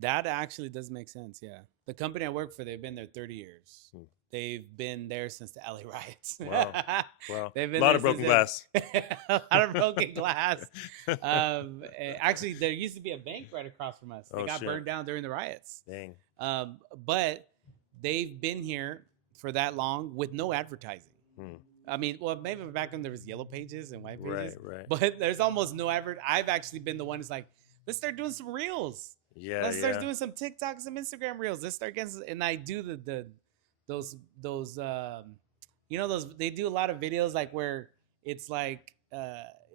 That actually does make sense. Yeah, the company I work for, they've been there 30 years. Hmm. They've been there since the LA riots. Wow. Wow. They've A been lot there of since broken then. glass. A lot of broken glass. Actually, there used to be a bank right across from us. They Oh, got shit. burned down during the riots. Dang. But they've been here for that long with no advertising. Hmm. I mean, well, maybe back when there was yellow pages and white Right, pages, right. but there's almost no advert. I've actually been the one who's like, let's start doing some reels. Yeah, Let's yeah. start doing some TikTok, some Instagram reels. Let's start getting, and I do those you know, those, they do a lot of videos like where it's like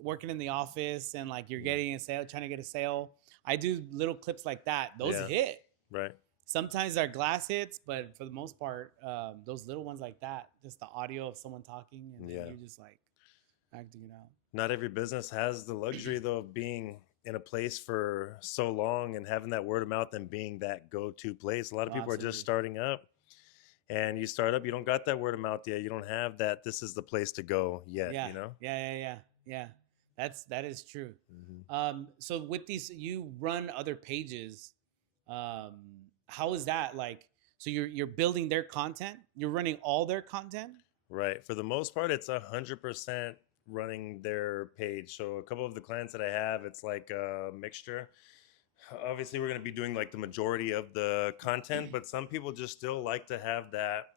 working in the office and like you're getting a sale, trying to get a sale. I do little clips like that. Those Yeah. hit. Right. Sometimes they're glass hits, but for the most part, those little ones like that, just the audio of someone talking, and Yeah. you're just like acting it out. Not every business has the luxury though of being in a place for so long and having that word of mouth and being that go-to place. A lot of Oh, people are just absolutely. starting up, and you start up, you don't got that word of mouth yet. You don't have that this is the place to go yet, Yeah, you know? yeah. That is true. Hmm. So with these, you run other pages. Um, how is that like? So you're building their content. You're running all their content. Right. For the most part, it's 100% running their page. So a couple of the clients that I have, it's like a mixture. Obviously, we're going to be doing like the majority of the content, but some people just still like to have that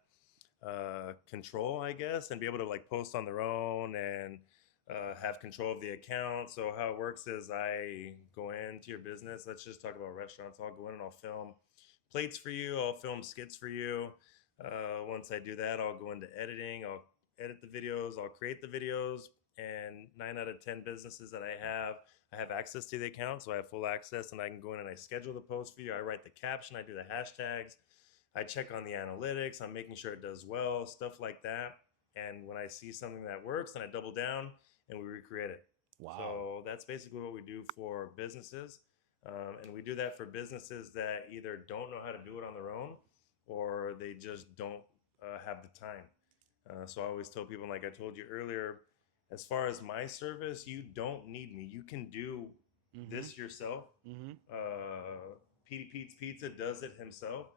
control, I guess, and be able to like post on their own and have control of the account. So how it works is I go into your business. Let's just talk about restaurants. I'll go in and I'll film plates for you. I'll film skits for you. Once I do that, I'll go into editing. I'll edit the videos. I'll create the videos. And 9 out of 10 businesses that I have access to the account, so I have full access, and I can go in and I schedule the post for you. I write the caption. I do the hashtags. I check on the analytics. I'm making sure it does well, stuff like that. And when I see something that works, then I double down and we recreate it. Wow. So that's basically what we do for businesses. And we do that for businesses that either don't know how to do it on their own or they just don't have the time. So I always tell people, like I told you earlier, as far as my service, you don't need me. You can do this yourself. Petey Pete's Pizza does it himself.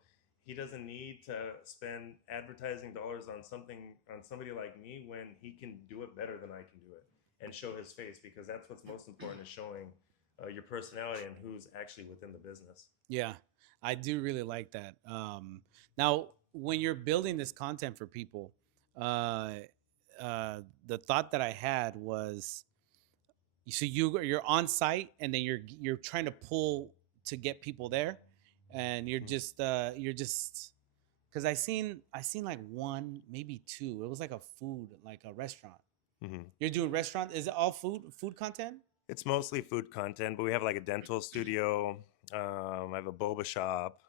He doesn't need to spend advertising dollars on somebody like me when he can do it better than I can do it and show his face, because that's what's most important, is showing your personality and who's actually within the business. Yeah, I do really like that. Now, when you're building this content for people, the thought that I had was, so you're on site and then you're trying to pull to get people there, and you're just because I seen like one, maybe two. It was like a restaurant. You're doing restaurant. Is it all food content? It's mostly food content, but we have like a dental studio. I have a boba shop,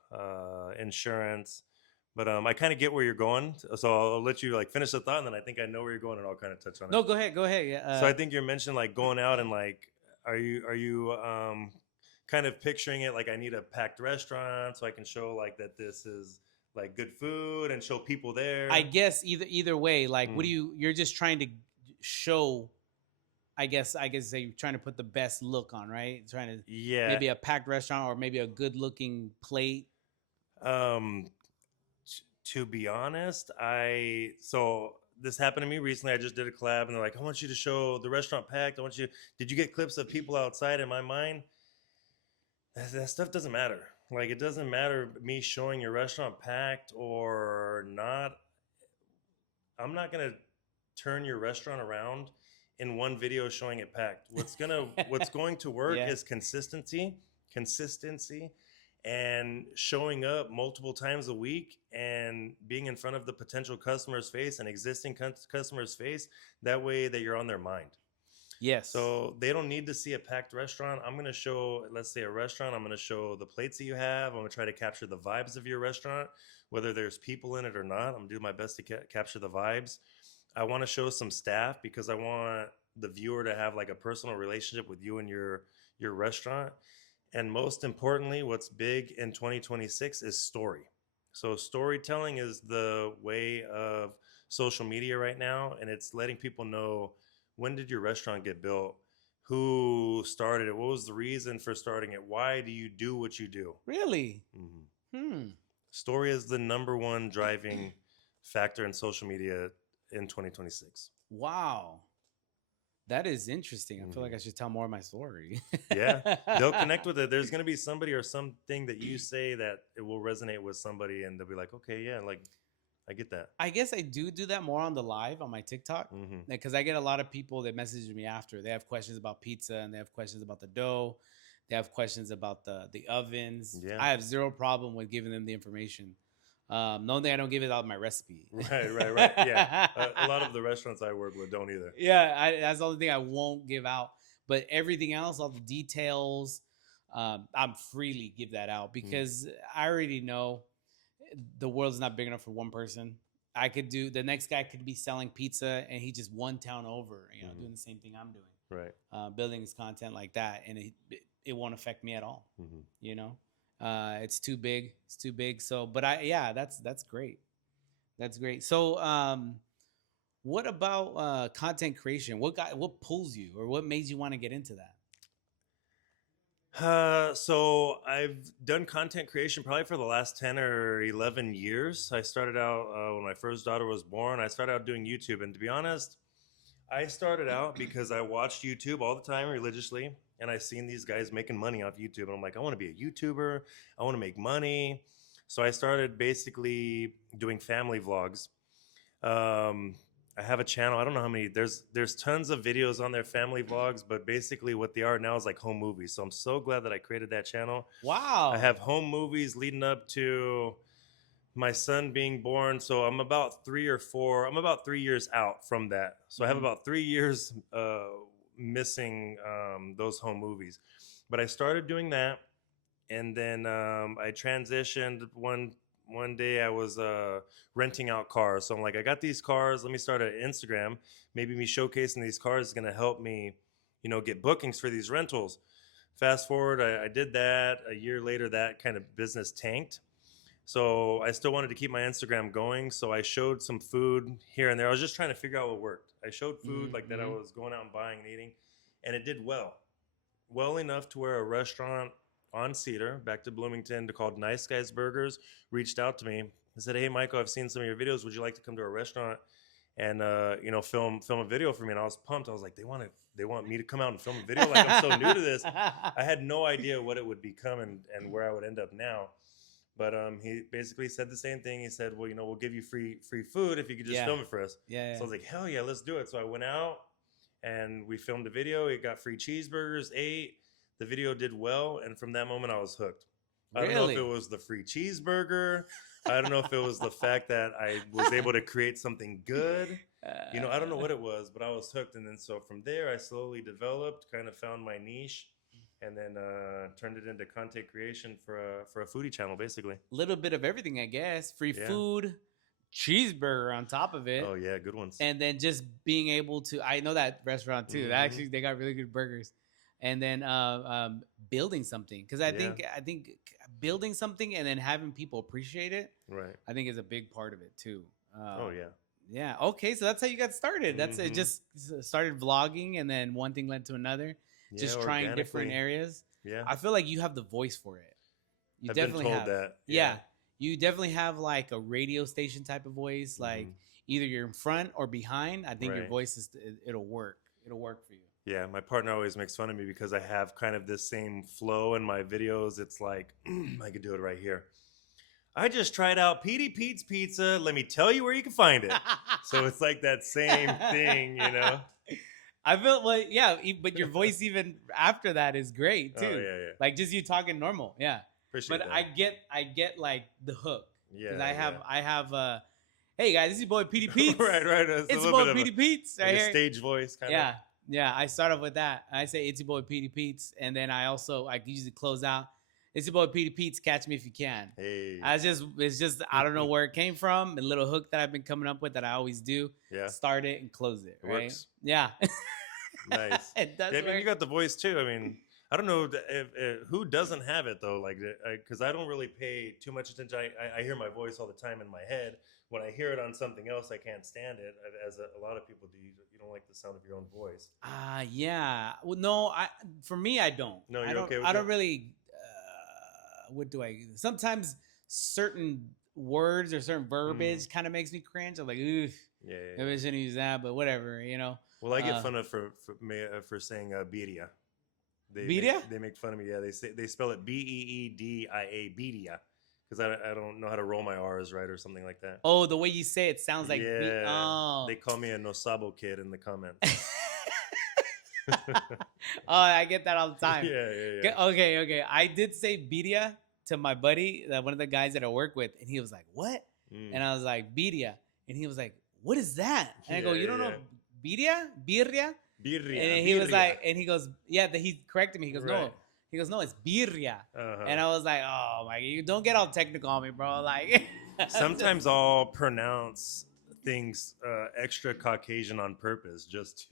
insurance. But I kind of get where you're going, so I'll let you like finish the thought, and then I think I know where you're going, and I'll kind of touch on it. No, go ahead. Yeah, so I think you mentioned like going out and like, are you kind of picturing it like I need a packed restaurant so I can show like that this is like good food and show people there? I guess either way, like what do you're just trying to show? I guess you're trying to put the best look on, right? Trying to maybe a packed restaurant or maybe a good looking plate. To be honest, this happened to me recently. I just did a collab, and they're like, "I want you to show the restaurant packed. Did you get clips of people outside?" In my mind, that stuff doesn't matter. Like, it doesn't matter me showing your restaurant packed or not. I'm not gonna turn your restaurant around in one video showing it packed. What's going to work is consistency, and showing up multiple times a week and being in front of the potential customer's face and existing customer's face. That way that you're on their mind. Yes. So they don't need to see a packed restaurant. I'm going to show, let's say a restaurant, I'm going to show the plates that you have. I'm going to try to capture the vibes of your restaurant, whether there's people in it or not. I'm going to do my best to capture the vibes. I want to show some staff because I want the viewer to have like a personal relationship with you and your restaurant. And most importantly, what's big in 2026 is story. So storytelling is the way of social media right now, and it's letting people know, when did your restaurant get built? Who started it? What was the reason for starting it? Why do you do what you do? Really? Story is the number one driving factor in social media in 2026. Wow. That is interesting. I feel like I should tell more of my story. Yeah, they'll connect with it. There's going to be somebody or something that you say that it will resonate with somebody, and they'll be like, okay, yeah, like, I get that. I guess I do that more on the live on my TikTok, because I get a lot of people that message me after. They have questions about pizza, and they have questions about the dough. They have questions about the ovens. Yeah. I have zero problem with giving them the information. The only thing I don't give is out my recipe. Right. Yeah. A lot of the restaurants I work with don't either. Yeah, that's the only thing I won't give out. But everything else, all the details, I'm freely give that out, because I already know the world's not big enough for one person. The next guy could be selling pizza and he just one town over, doing the same thing I'm doing. Right. Building his content like that, and it won't affect me at all. It's too big. So, but that's great. That's great. So, what about content creation? What pulls you, or what made you want to get into that? So I've done content creation probably for the last 10 or 11 years. I started out when my first daughter was born. I started out doing YouTube, and to be honest, I started out because I watched YouTube all the time religiously, and I seen these guys making money off YouTube, and I'm like, I want to be a YouTuber. I want to make money. So I started basically doing family vlogs. Um, I have a channel. I don't know how many. There's tons of videos on their family vlogs, but basically what they are now is like home movies. So I'm so glad that I created that channel. I Wow. have home movies leading up to my son being born. So I'm about 3 or 4. I'm about 3 years out from that. So I have Mhm. about 3 years missing those home movies. But I started doing that, and then I transitioned. One day I was renting out cars. So I'm like, I got these cars. Let me start an Instagram. Maybe me showcasing these cars is gonna help me, get bookings for these rentals. Fast forward, I did that. A year later, that kind of business tanked. So I still wanted to keep my Instagram going. So I showed some food here and there. I was just trying to figure out what worked. I showed food like that I Mhm. was going out and buying and eating, and it did well enough to where a restaurant on Cedar, back to Bloomington, called Nice Guys Burgers, reached out to me and said, "Hey, Michael, I've seen some of your videos. Would you like to come to our restaurant and film a video for me?" And I was pumped. I was like, they want me to come out and film a video. Like, I'm so new to this. I had no idea what it would become and where I would end up now. But he basically said the same thing. He said, "Well, we'll give you free food if you could just Yeah. film it for us." Yeah. So I was like, "Hell yeah, let's do it." So I went out and we filmed a video. It got free cheeseburgers, ate. The video did well, and from that moment, I was hooked. I don't know if it Really? was the free cheeseburger. I don't know if it was the fact that I was able to create something good. I don't know what it was, but I was hooked. And then so from there, I slowly developed, kind of found my niche, and then turned it into content creation for a foodie channel, basically. Little bit of everything, I guess. Free Yeah. food, cheeseburger on top of it. Oh yeah, good ones. And then just being able to, I know that restaurant too. Mhm. Actually, they got really good burgers. And then building something, because I Yeah. think building something and then having people appreciate it, Right. I think is a big part of it too. Oh yeah. Yeah. Okay. So that's how you got started. That's it. Mhm. Just started vlogging, and then one thing led to another. Yeah, Just trying different organically. areas. Yeah. I feel like you have the voice for it. You I've been definitely told have. that. Yeah. You definitely have like a radio station type of voice. Like Mhm. either you're in front or behind. I think your Right. voice it'll work. It'll work for you. Yeah, my partner always makes fun of me because I have kind of this same flow in my videos. It's like, I could do it right here. I just tried out Petey Pete's Pizza. Let me tell you where you can find it. So it's like that same thing, I feel well, yeah, but your voice even after that is great too. Oh, yeah. Like just you talking normal, yeah. Appreciate But that. I get like the hook. Yeah, Because yeah. I have hey guys, this is your boy Petey Pete's. right. It's a It's your little boy bit Petey Pete's right like a here. stage voice kind Yeah. Yeah. I start off with that. I say it's your boy Petey Pete's. And then I usually close out. It's your boy Petey Pete's, catch me if you can. Hey. It's just I don't know where it came from. A little hook that I've been coming up with that I always do. Yeah. Start it and close it. Right? Works. Yeah. Nice. It does Yeah, I mean, work. you got the voice too. I mean, I don't know if who doesn't have it though, like, because I don't really pay too much attention. I hear my voice all the time in my head. When I hear it on something else, I can't stand it. As a lot of people do, you don't like the sound of your own voice. Yeah. Well, no, for me, I don't. No, I you're don't, okay with I that? don't really. What do I? Sometimes certain words or certain verbiage kind of makes me cringe. I'm like, oof, Yeah. maybe I shouldn't use that, but whatever, Well, I get fun of for saying birria. Birria? They make fun of me. Yeah, they spell it Beedia birria because I don't know how to roll my R's right or something like that. Oh, the way you say it sounds like yeah. oh. They call me a no sabo kid in the comments. Oh, I get that all the time. Yeah. Okay. I did say birria to my buddy, one of the guys that I work with, and he was like, "What?" And I was like, "Birria," and he was like, "What is that?" And I go, "You don't know birria? Birria?" Birria. And he was like, and he goes, "Yeah." He corrected me. He goes, "No." Right. He goes, "No, it's birria." Uh-huh. And I was like, "Oh my, you don't get all technical on me, bro." Like, sometimes I'll pronounce things extra Caucasian on purpose, just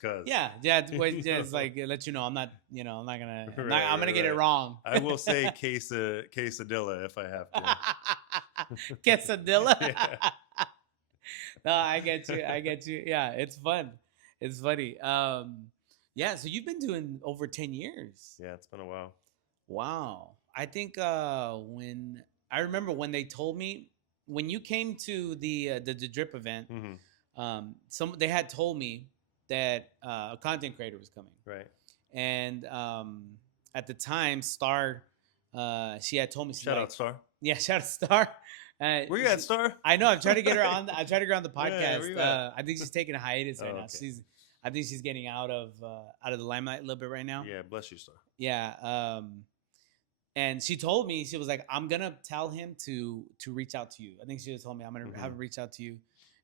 cause. Yeah, just like let you know I'm not, I'm not gonna, I'm gonna get it Right. wrong. I will say quesadilla if I have to. Quesadilla. Yeah. No, I get you. Yeah, it's fun. It's funny. Yeah. So you've been doing over 10 years. Yeah, it's been a while. Wow. I think when I remember when they told me when you came to the drip event, Mm-hmm. they had told me that a content creator was coming, Right. and at the time, Star, she had told me, she's Shout like, out, Star. yeah, shout out Star. Where you at, Star? I know. I've tried to get her on. I tried to get her on the Yeah, where podcast. you at? I think she's taking a hiatus right Oh, now. okay. I think she's getting out of the limelight a little bit right now. Yeah, bless you, Star. Yeah. And she told me, she was like, I'm gonna tell him to reach out to you. I think she just told me I'm gonna have him reach out to you.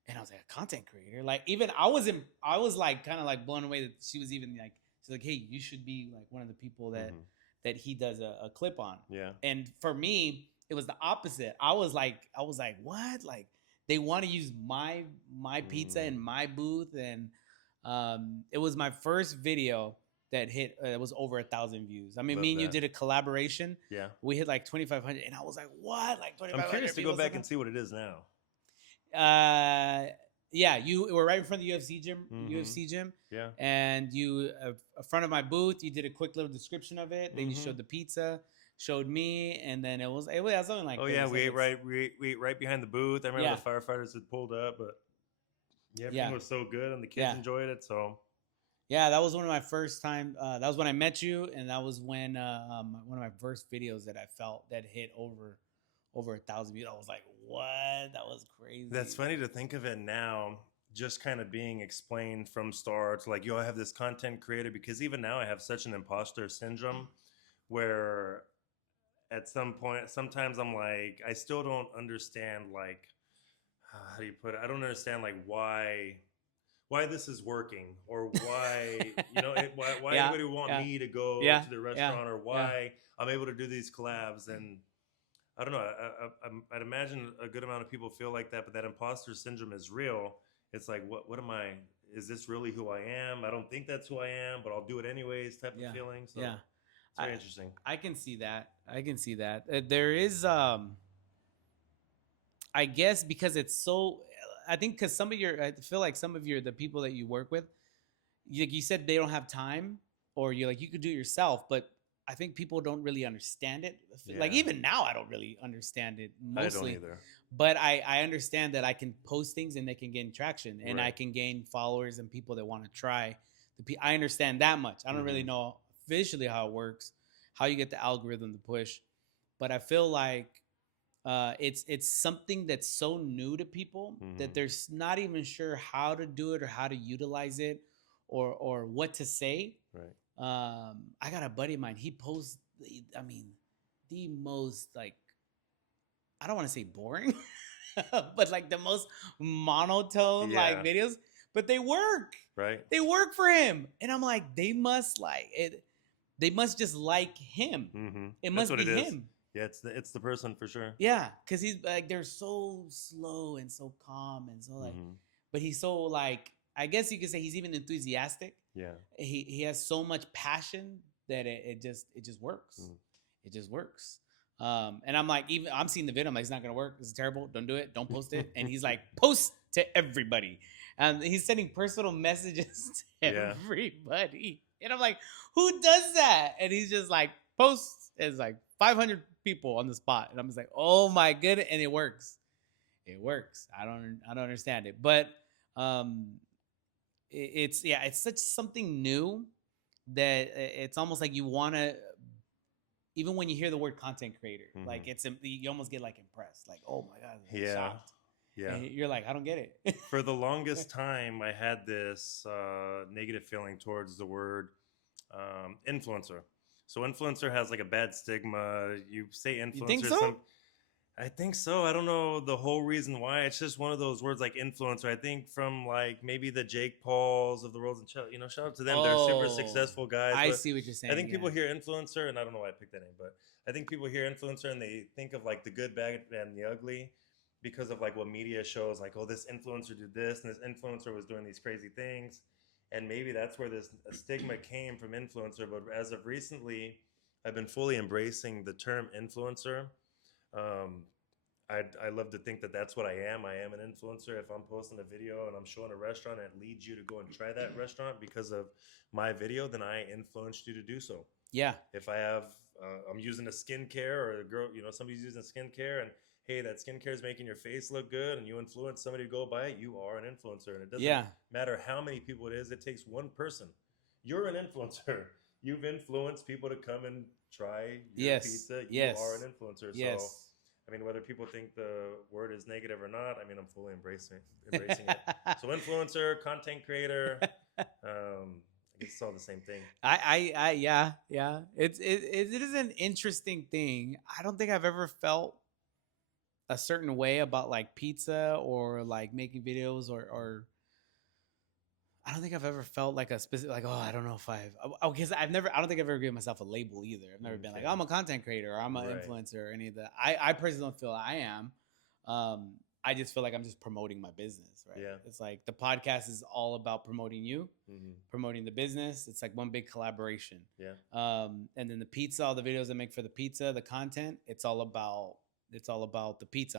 And I was like, a content creator? Like, even I was like kind of like blown away that she was even like, she's like, hey, you should be like one of the people that he does a clip on. Yeah. And for me, it was the opposite. I was like, what? Like, they want to use my pizza in my booth, and it was my first video that hit. It was over 1,000 views. I mean, Love me and you that. did a collaboration. Yeah. We hit like 2,500, and I was like, what? Like 2,500. I'm curious to go back and see what it is now. Yeah, you were right in front of the UFC gym. Yeah. And you, in front of my booth, you did a quick little description of it. Then you showed the pizza, showed me, and then it was something like. Oh yeah, we ate right behind the booth. I remember the firefighters had pulled up, but everything was so good, and the kids enjoyed it. So yeah, that was one of my first time. That was when I met you, and that was when one of my first videos that I felt that hit over 1,000 views. I was like, what? That was crazy. That's funny to think of it now, just kind of being explained from start to like, yo, I have this content creator, because even now I have such an imposter syndrome where at some point, sometimes I'm like, I still don't understand, like, how do you put it? I don't understand like why this is working, or why, why anybody would want me to go to the restaurant, or why I'm able to do these collabs. And I don't know. I'd imagine a good amount of people feel like that, but that imposter syndrome is real. It's like, what am I? Is this really who I am? I don't think that's who I am, but I'll do it anyways. Type of feeling. So it's very interesting. I can see that. There is, I guess, because it's so. I think because I feel like some of the people that you work with, like you said, they don't have time, or you're like, you could do it yourself, but I think people don't really understand it. Yeah. Like, even now, I don't really understand it mostly. I don't either. But I understand that I can post things and they can gain traction, and I can gain followers and people that want to try. I understand that much. I don't really know visually how it works, how you get the algorithm to push. But I feel like it's something that's so new to people that they're not even sure how to do it, or how to utilize it, or what to say. Right. I got a buddy of mine. He posts, the most, like, I don't want to say boring, but like the most monotone like videos. But they work. Right. They work for him, and I'm like, they must like it. They must just like him. It must be him. Yeah, it's the person for sure. Yeah, because he's like, they're so slow and so calm and so like, but he's so like, I guess you could say he's even enthusiastic. Yeah. He has so much passion that it just works. It just works. And I'm like, I'm seeing the video. I'm like, it's not gonna work. This is terrible. Don't do it. Don't post it. And he's like, post to everybody. And he's sending personal messages to everybody. And I'm like, who does that? And he's just like, post. It's like 500 people on the spot. And I'm just like, oh my goodness. And it works. It works. I don't understand it. But it's such something new that it's almost like you want to, even when you hear the word content creator, like you almost get like impressed, like, oh my God, I'm shocked. Yeah. And you're like, I don't get it. For the longest time, I had this negative feeling towards the word influencer. So influencer has like a bad stigma. You say influencer. You think so? I think so. I don't know the whole reason why. It's just one of those words like influencer. I think from like maybe the Jake Pauls of the world, and shout out to them. They're super successful guys. I see what you're saying. I think people hear influencer, and I don't know why I picked that name, but I think people hear influencer and they think of like the good, bad, and the ugly because of like what media shows, like, oh, this influencer did this, and this influencer was doing these crazy things. And maybe that's where this stigma came from influencer. But as of recently, I've been fully embracing the term influencer. I love to think that that's what I am. I am an influencer. If I'm posting a video and I'm showing a restaurant and it leads you to go and try that restaurant because of my video, then I influenced you to do so. Yeah. If I have, I'm using a skincare, or a girl, somebody's using skincare, hey, that skincare is making your face look good, and you influence somebody to go buy it, you are an influencer. And it doesn't Yeah. matter how many people it is, it takes one person. You're an influencer. You've influenced people to come and try your Yes. pizza. You are an Yes. influencer. So, Yes. I mean, whether people think the word is negative or not, I mean, I'm fully embracing it. So, influencer, content creator, I guess it's all the same thing. Yeah, yeah. It is an interesting thing. I don't think I've ever felt a certain way about like pizza or like making videos or I don't think I've ever felt like a specific like, oh, I don't know if because I don't think I've ever given myself a label either. I've never been like, Okay. oh, I'm a content creator or I'm an Right. influencer or any of that. I personally don't feel I am. I just feel like I'm just promoting my business, right? Yeah. It's like the podcast is all about promoting you, Mm-hmm. promoting the business. It's like one big collaboration. Yeah. And then the pizza, all the videos I make for the pizza, the content, it's all about the pizza.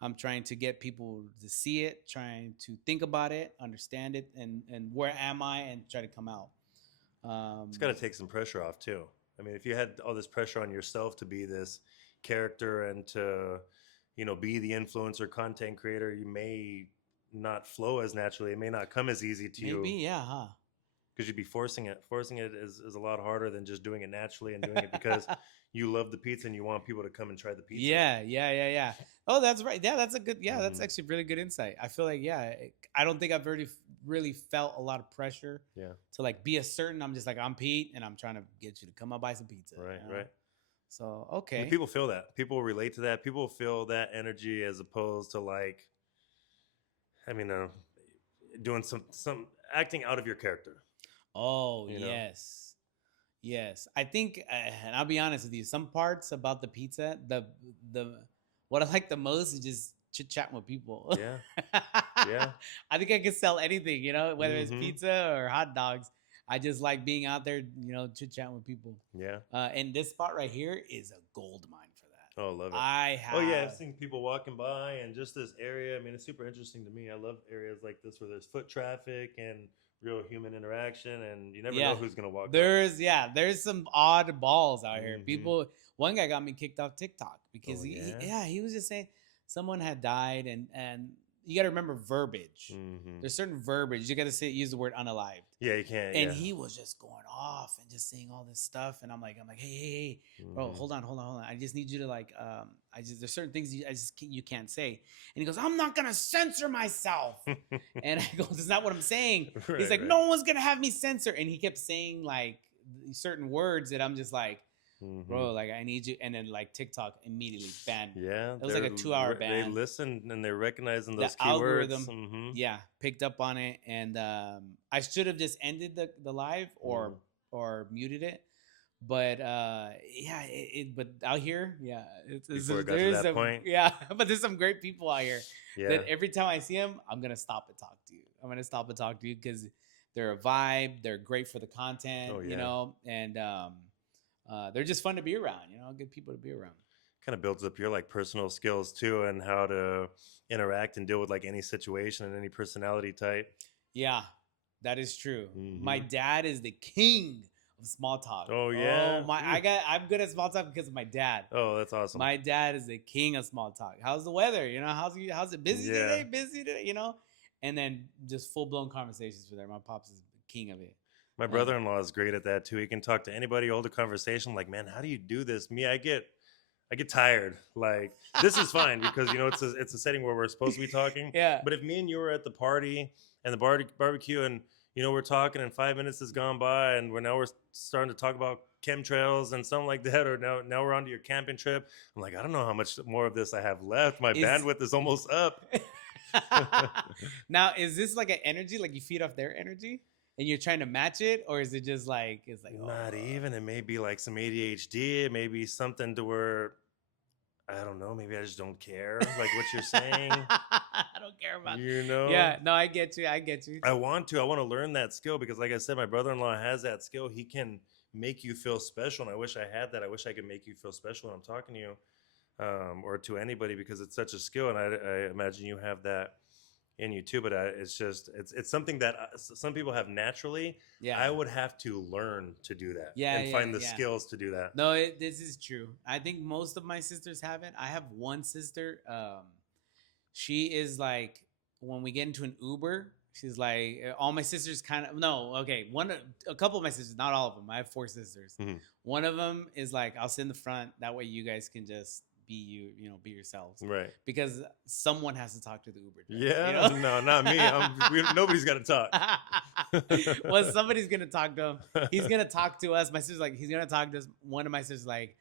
I'm trying to get people to see it, trying to think about it, understand it, and where am I, and try to come out. It's got to take some pressure off too. I mean, if you had all this pressure on yourself to be this character and to, be the influencer content creator, you may not flow as naturally. It may not come as easy to maybe, you yeah, huh? because you'd be forcing it. Forcing it is a lot harder than just doing it naturally and doing it because you love the pizza and you want people to come and try the pizza. Yeah. Oh, that's right. Yeah, that's a good. Yeah, that's Mhm. actually really good insight. I feel like I don't think I've really felt a lot of pressure. Yeah. To like be a certain. I'm just like I'm Pete, and I'm trying to get you to come out buy some pizza. Right. You know? Right. So And okay. people feel that. People relate to that. People feel that energy as opposed to like, I mean, doing some acting out of your character. Oh You know. yes. I think, and I'll be honest with you. Some parts about the pizza, the what I like the most is just chit chatting with people. Yeah. Yeah. I think I can sell anything, whether it's Mm-hmm. pizza or hot dogs. I just like being out there, chit chatting with people. Yeah. And this spot right here is a gold mine for that. Oh, love it. I Oh yeah, have. I've seen people walking by and just this area. I mean, it's super interesting to me. I love areas like this where there's foot traffic and real human interaction, and you never know Yeah, who's gonna walk up. there's some odd balls out here. Mhm. People, one guy got me kicked off TikTok because Oh, he yeah? he was just saying someone had died, and you got to remember verbiage. Mm-hmm. There's certain verbiage you got to use the word unalived. Yeah, you can't. And Yeah. he was just going off and just saying all this stuff, and I'm like, hey, bro, Mhm. hold on. I just need you to like, there's certain things you can't say. And he goes, I'm not gonna censor myself. And I go, that's not what I'm saying. Right, He's like, right. no one's gonna have me censor. And he kept saying like certain words that I'm just like, Mhm. bro, like I need you. And then like TikTok immediately banned me. Yeah, It was like a 2-hour They ban. listen and they're recognizing The those keywords. algorithm, Mm-hmm. yeah, picked up on it, and I should have just ended the live or muted it. But but out here, yeah, Before it got to that point. yeah, but there's some great people out here Yeah. that every time I see them, I'm gonna stop and talk to you. I'm gonna stop and talk to you because they're a vibe. They're great for the content, Oh, yeah. and they're just fun to be around. Good people to be around. Kind of builds up your like personal skills too and how to interact and deal with like any situation and any personality type. Yeah, that is true. My Mhm. dad is the king of small talk. Oh, yeah? Oh my! Ooh. I'm good at small talk because of my dad. Oh, that's awesome. My dad is the king of small talk. How's the weather? How's it busy Yeah. today? Busy today? And then just full blown conversations with her. My pops is the king of it. My brother-in-law is great at that too. He can talk to anybody, hold a conversation. Like, man, how do you do this? Me, I get tired. Like, this is fine because it's a setting where we're supposed to be talking. Yeah. But if me and you were at the party and the barbecue, and we're talking, and 5 minutes has gone by, and we're starting to talk about chemtrails and something like that, or now we're on to your camping trip. I'm like, I don't know how much more of this I have left. My bandwidth is almost up. Now, is this like an energy? Like you feed off their energy? And you're trying to match it, or is it just like Not even. It may be like some ADHD. It may be something to where I don't know. Maybe I just don't care, like what you're saying. I don't care about. Yeah. No, I get you. I want to learn that skill because, like I said, my brother-in-law has that skill. He can make you feel special, and I wish I had that. I wish I could make you feel special when I'm talking to you, or to anybody, because it's such a skill. And I imagine you have that in you too. But it's just it's something that some people have naturally. Yeah. I would have to learn to do that Yeah, and yeah, find the yeah. skills to do that. No, this is true. I think most of my sisters have it. I have one sister. She is like when we get into an Uber, she's like all my sisters kind of no. Okay, a couple of my sisters, not all of them. I have 4 sisters. Mhm. One of them is like I'll sit in the front. That way, you guys can just be be yourselves. Right. Because someone has to talk to the Uber driver. Yeah. You know? No, not me. Nobody's got to talk. Well, somebody's gonna talk to him. He's gonna talk to us. My sister's like, he's gonna talk to us. One of my sisters like,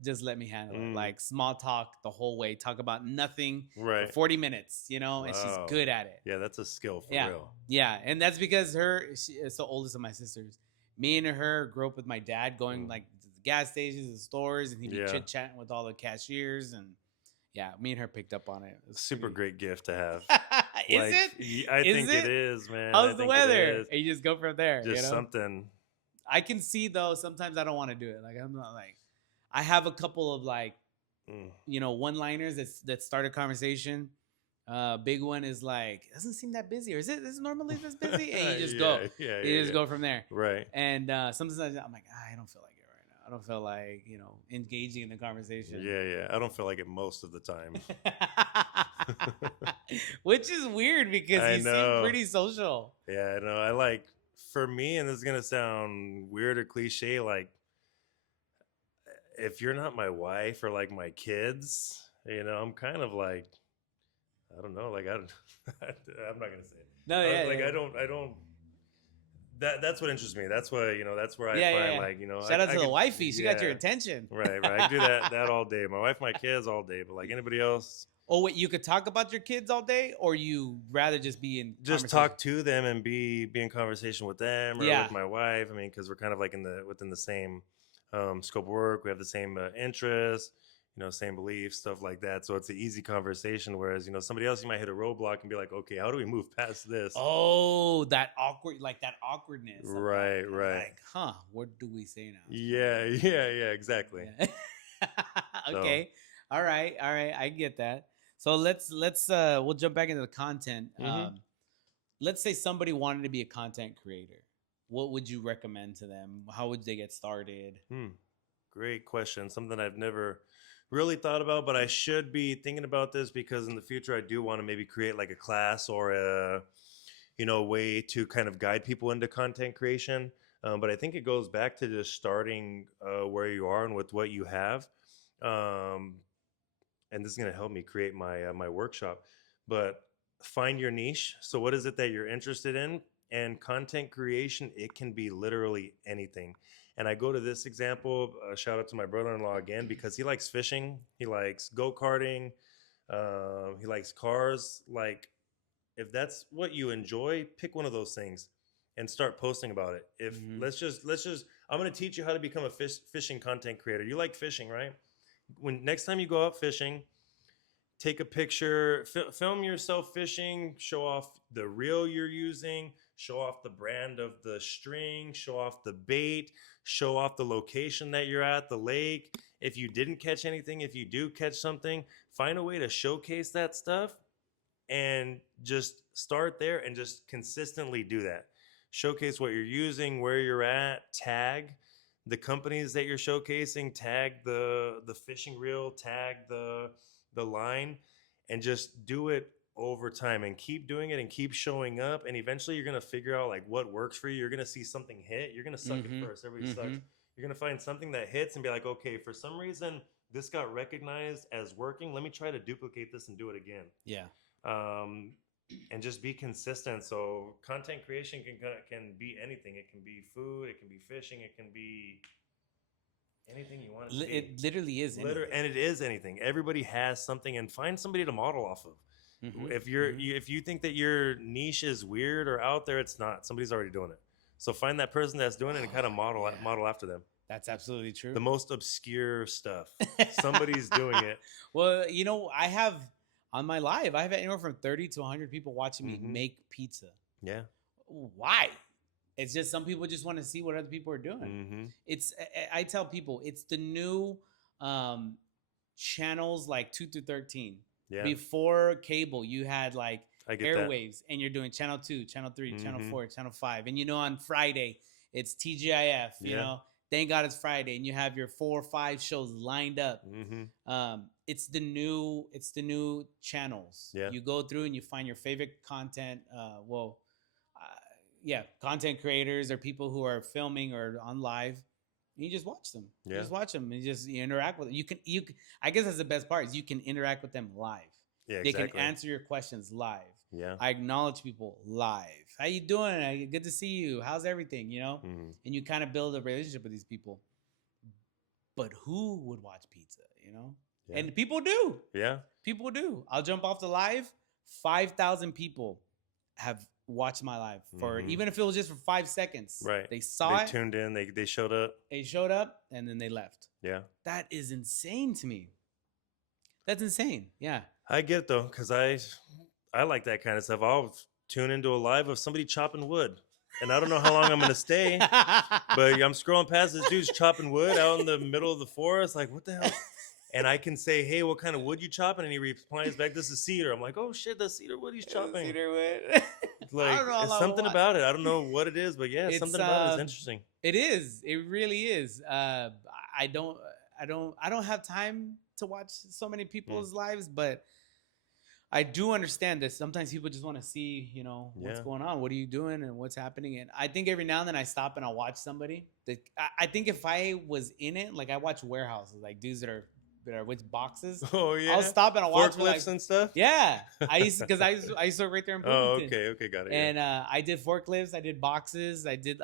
just let me handle it. Like small talk the whole way. Talk about nothing for 40 minutes, and she's good at it. Yeah, that's a skill for real. Yeah, and that's because she is the oldest of my sisters. Me and her grew up with my dad going like to the gas stations and stores, and he'd be chit-chatting with all the cashiers, and yeah, me and her picked up on it. Super great gift to have. Is it? I think it is, man. How's the weather? And you just go from there. Just something. I can see though. Sometimes I don't want to do it. Like I'm not like. I have a couple of like, one-liners that start a conversation. Big one is like, doesn't seem that busy, or is it normally this busy? And you just go. You just go from there. Right. And sometimes I'm like, I don't feel like it right now. I don't feel like engaging in the conversation. Yeah. I don't feel like it most of the time. Which is weird because you seem pretty social. Yeah, I know. I like, for me, and this is gonna sound weird or cliche, like if you're not my wife or like my kids, I'm kind of like, I don't know, like I'm not gonna say it. No, yeah, like yeah. I don't. That's what interests me. That's why that's where I find like Shout out to the wifey. She got your attention. Right. I do that all day. My wife, my kids all day, but like anybody else. Oh wait, you could talk about your kids all day, or you rather just be in talk to them and be in conversation with them or with my wife. I mean, because we're kind of like within the same scope of work. We have the same interests, same beliefs, stuff like that. So it's an easy conversation. Whereas somebody else, you might hit a roadblock and be like, okay, how do we move past this? Oh, that awkwardness. Right. Like, what do we say now? Yeah, exactly. Yeah. Okay. So. All right. I get that. So let's we'll jump back into the content. Mm-hmm. Let's say somebody wanted to be a content creator. What would you recommend to them? How would they get started? Great question. Something I've never really thought about, but I should be thinking about this because in the future I do want to maybe create like a class or a way to kind of guide people into content creation. But I think it goes back to just starting where you are and with what you have. And this is going to help me create my workshop. But find your niche. So what is it that you're interested in? And content creation, it can be literally anything. And I go to this example, shout out to my brother-in-law again, because he likes fishing. He likes go-karting. He likes cars. Like, if that's what you enjoy, pick one of those things and start posting about it. If let's just, I'm going to teach you how to become a fishing content creator. You like fishing, right? When next time you go out fishing, take a picture, film yourself fishing, show off the reel you're using, show off the brand of the string, show off the bait, show off the location that you're at, the lake. If you didn't catch anything, if you do catch something, find a way to showcase that stuff and just start there and just consistently do that. Showcase what you're using, where you're at, tag the companies that you're showcasing, tag the fishing reel, tag the line, and just do it over time and keep doing it and keep showing up. And eventually you're going to figure out like what works for you. You're going to see something hit. You're going to suck it first. Everybody sucks. You're going to find something that hits and be like, okay, for some reason this got recognized as working. Let me try to duplicate this and do it again. Yeah. And just be consistent. So content creation can be anything. It can be food. It can be fishing. It can be anything you want it to be. It literally is anything. And it is anything. Everybody has something, and find somebody to model off of. If you think that your niche is weird or out there, it's not. Somebody's already doing it. So find that person that's doing it and kind of model after them. That's absolutely true. The most obscure stuff. Somebody's doing it. Well, I have on my live, I have anywhere from 30 to 100 people watching me make pizza. Yeah. Why? It's just some people just want to see what other people are doing. I tell people it's the new channels like 2 through 13. Yeah. Before cable, you had like I get that. airwaves, and you're doing channel 2, channel 3, channel Mhm. 4, channel 5, and you know on Friday it's TGIF. You Yeah. know, thank God it's Friday, and you have your 4 or 5 shows lined up. Mhm. It's the new channels. Yeah. You go through and you find your favorite content. Uh, yeah, content creators or people who are filming or on live. You just watch them. You Yeah. just watch them and you interact with them. I guess that's the best part is you can interact with them live. Yeah, They exactly. can answer your questions live. Yeah. I acknowledge people live. How you doing? Good to see you. How's everything? You know, Mhm. and you kind of build a relationship with these people. But who would watch pizza? You know, Yeah. and people do. Yeah. People do. I'll jump off the live. 5,000 people have watched my live for Mhm. even if it was just for 5 seconds. Right. They saw They it. tuned in. They showed up. They showed up and then they left. Yeah. That is insane to me. That's insane. Yeah. I get it though, because I like that kind of stuff. I'll tune into a live of somebody chopping wood, and I don't know how long I'm gonna stay, but I'm scrolling past this dude's chopping wood out in the middle of the forest. Like, what the hell? And I can say, "Hey, what kind of wood you chopping?" And he replies back, "This is cedar." I'm like, "Oh shit, that's cedar wood he's chopping." Cedar wood. Like, I don't know how it's long something we'll about it. I don't know what it is, but yeah, It's, something about it is interesting. It is. It really is. I don't have time to watch so many people's lives, but I do understand that sometimes people just want to see, you know, what's Yeah. going on, what are you doing, and what's happening. And I think every now and then I stop and I'll watch somebody. I think if I was in it, like I watch warehouses, like dudes that are with boxes. Oh yeah. I'll stop and I'll watch for, like, forklifts and stuff. yeah. I used to work right there in Bloomington. Oh, okay, got it. And I did forklifts, I did boxes, I did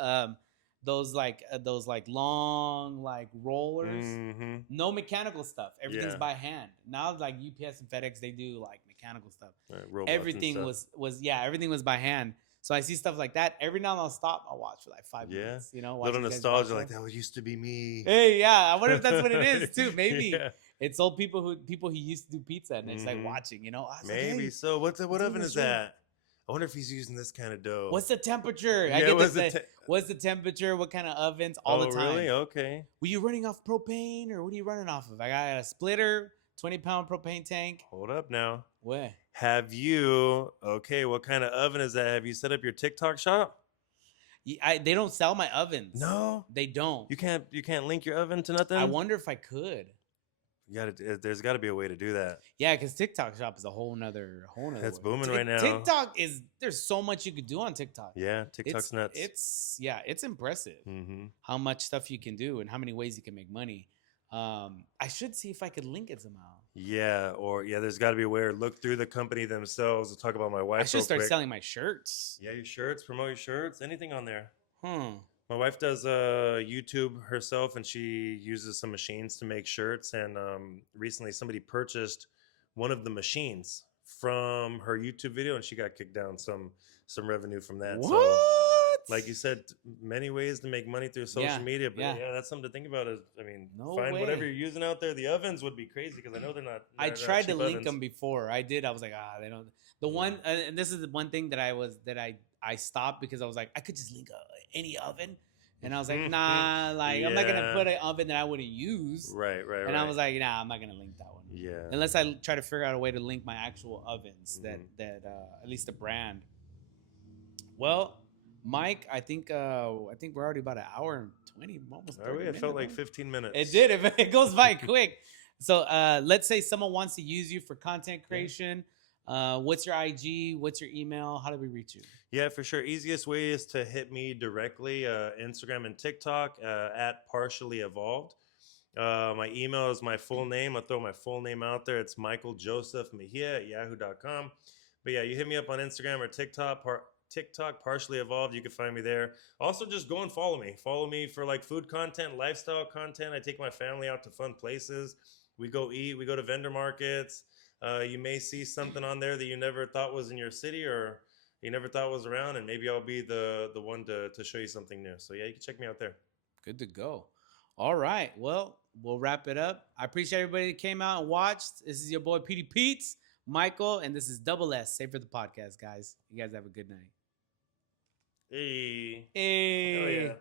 those long like rollers. Mm-hmm. No mechanical stuff. Everything's Yeah. by hand. Now like UPS and FedEx, they do like mechanical stuff. Robots and Everything stuff. everything was by hand. So I see stuff like that. Every now and then I'll stop, I'll watch for like 5 Yeah. minutes. You know, Little watch these guys nostalgia, box like that used to be me. Hey, yeah. I wonder if that's what it is too. Maybe Yeah. it's old people who used to do pizza and it's like Mhm. watching. You know, I was like, Maybe hey, so. What doing oven this is show. that? I wonder if he's using this kind of dough. what's the temperature? Yeah, I get what's this. the What's the temperature? What kind of ovens? All the time. Really? Okay. Were you running off propane or what are you running off of? I got a splitter, 20-pound propane tank. Hold up now. What? What kind of oven is that? Have you set up your TikTok shop? They don't sell my ovens. No. They don't. You can't link your oven to nothing? I wonder if I could. There's got to be a way to do that. Yeah, because TikTok shop is a whole nother That's world. booming right now. TikTok there's so much you could do on TikTok. Yeah, TikTok's nuts. It's impressive Mm-hmm. how much stuff you can do and how many ways you can make money. I should see if I could link it somehow. Yeah, there's got to be a way to look through the company themselves. We'll talk about my wife. I should real start quick. selling my shirts. Yeah, your shirts, promote your shirts, anything on there. My My wife does YouTube herself, and she uses some machines to make shirts. And recently, somebody purchased one of the machines from her YouTube video, and she got kicked down some revenue from that. What? So, like you said, many ways to make money through social media. But yeah, that's something to think about. Find whatever you're using out there. The ovens would be crazy because I know they're not. I tried to link them before. I did. I was like, they don't. The one, and this is the one thing that I stopped because I was like, I could just link any oven, and I was like, nah, like I'm not gonna put an oven that I wouldn't use. Right. And I was like, nah, I'm not gonna link that one. Yeah. Unless I try to figure out a way to link my actual ovens that at least the brand. Well, Mike, I think we're already about an hour and 20, almost 30 minutes. It felt like 15 minutes. It did. It goes by quick. So let's say someone wants to use you for content creation. What's your IG? What's your email? How do we reach you? Yeah, for sure. Easiest way is to hit me directly, Instagram and TikTok at partiallyevolved. My email is my full name. I'll throw my full name out there. It's Michaeljosephmejia at yahoo.com. But yeah, you hit me up on Instagram or TikTok, partially evolved. You can find me there. Also, just go and follow me. Follow me for like food content, lifestyle content. I take my family out to fun places. We go eat. We go to vendor markets. You may see something on there that you never thought was in your city or you never thought was around, and maybe I'll be the one to show you something new. So yeah, you can check me out there. Good to go. All right. Well, we'll wrap it up. I appreciate everybody that came out and watched. This is your boy Petey Pete's, Michael, and this is Double S. Save for the podcast, guys. You guys have a good night. Hey. Hey. Oh yeah.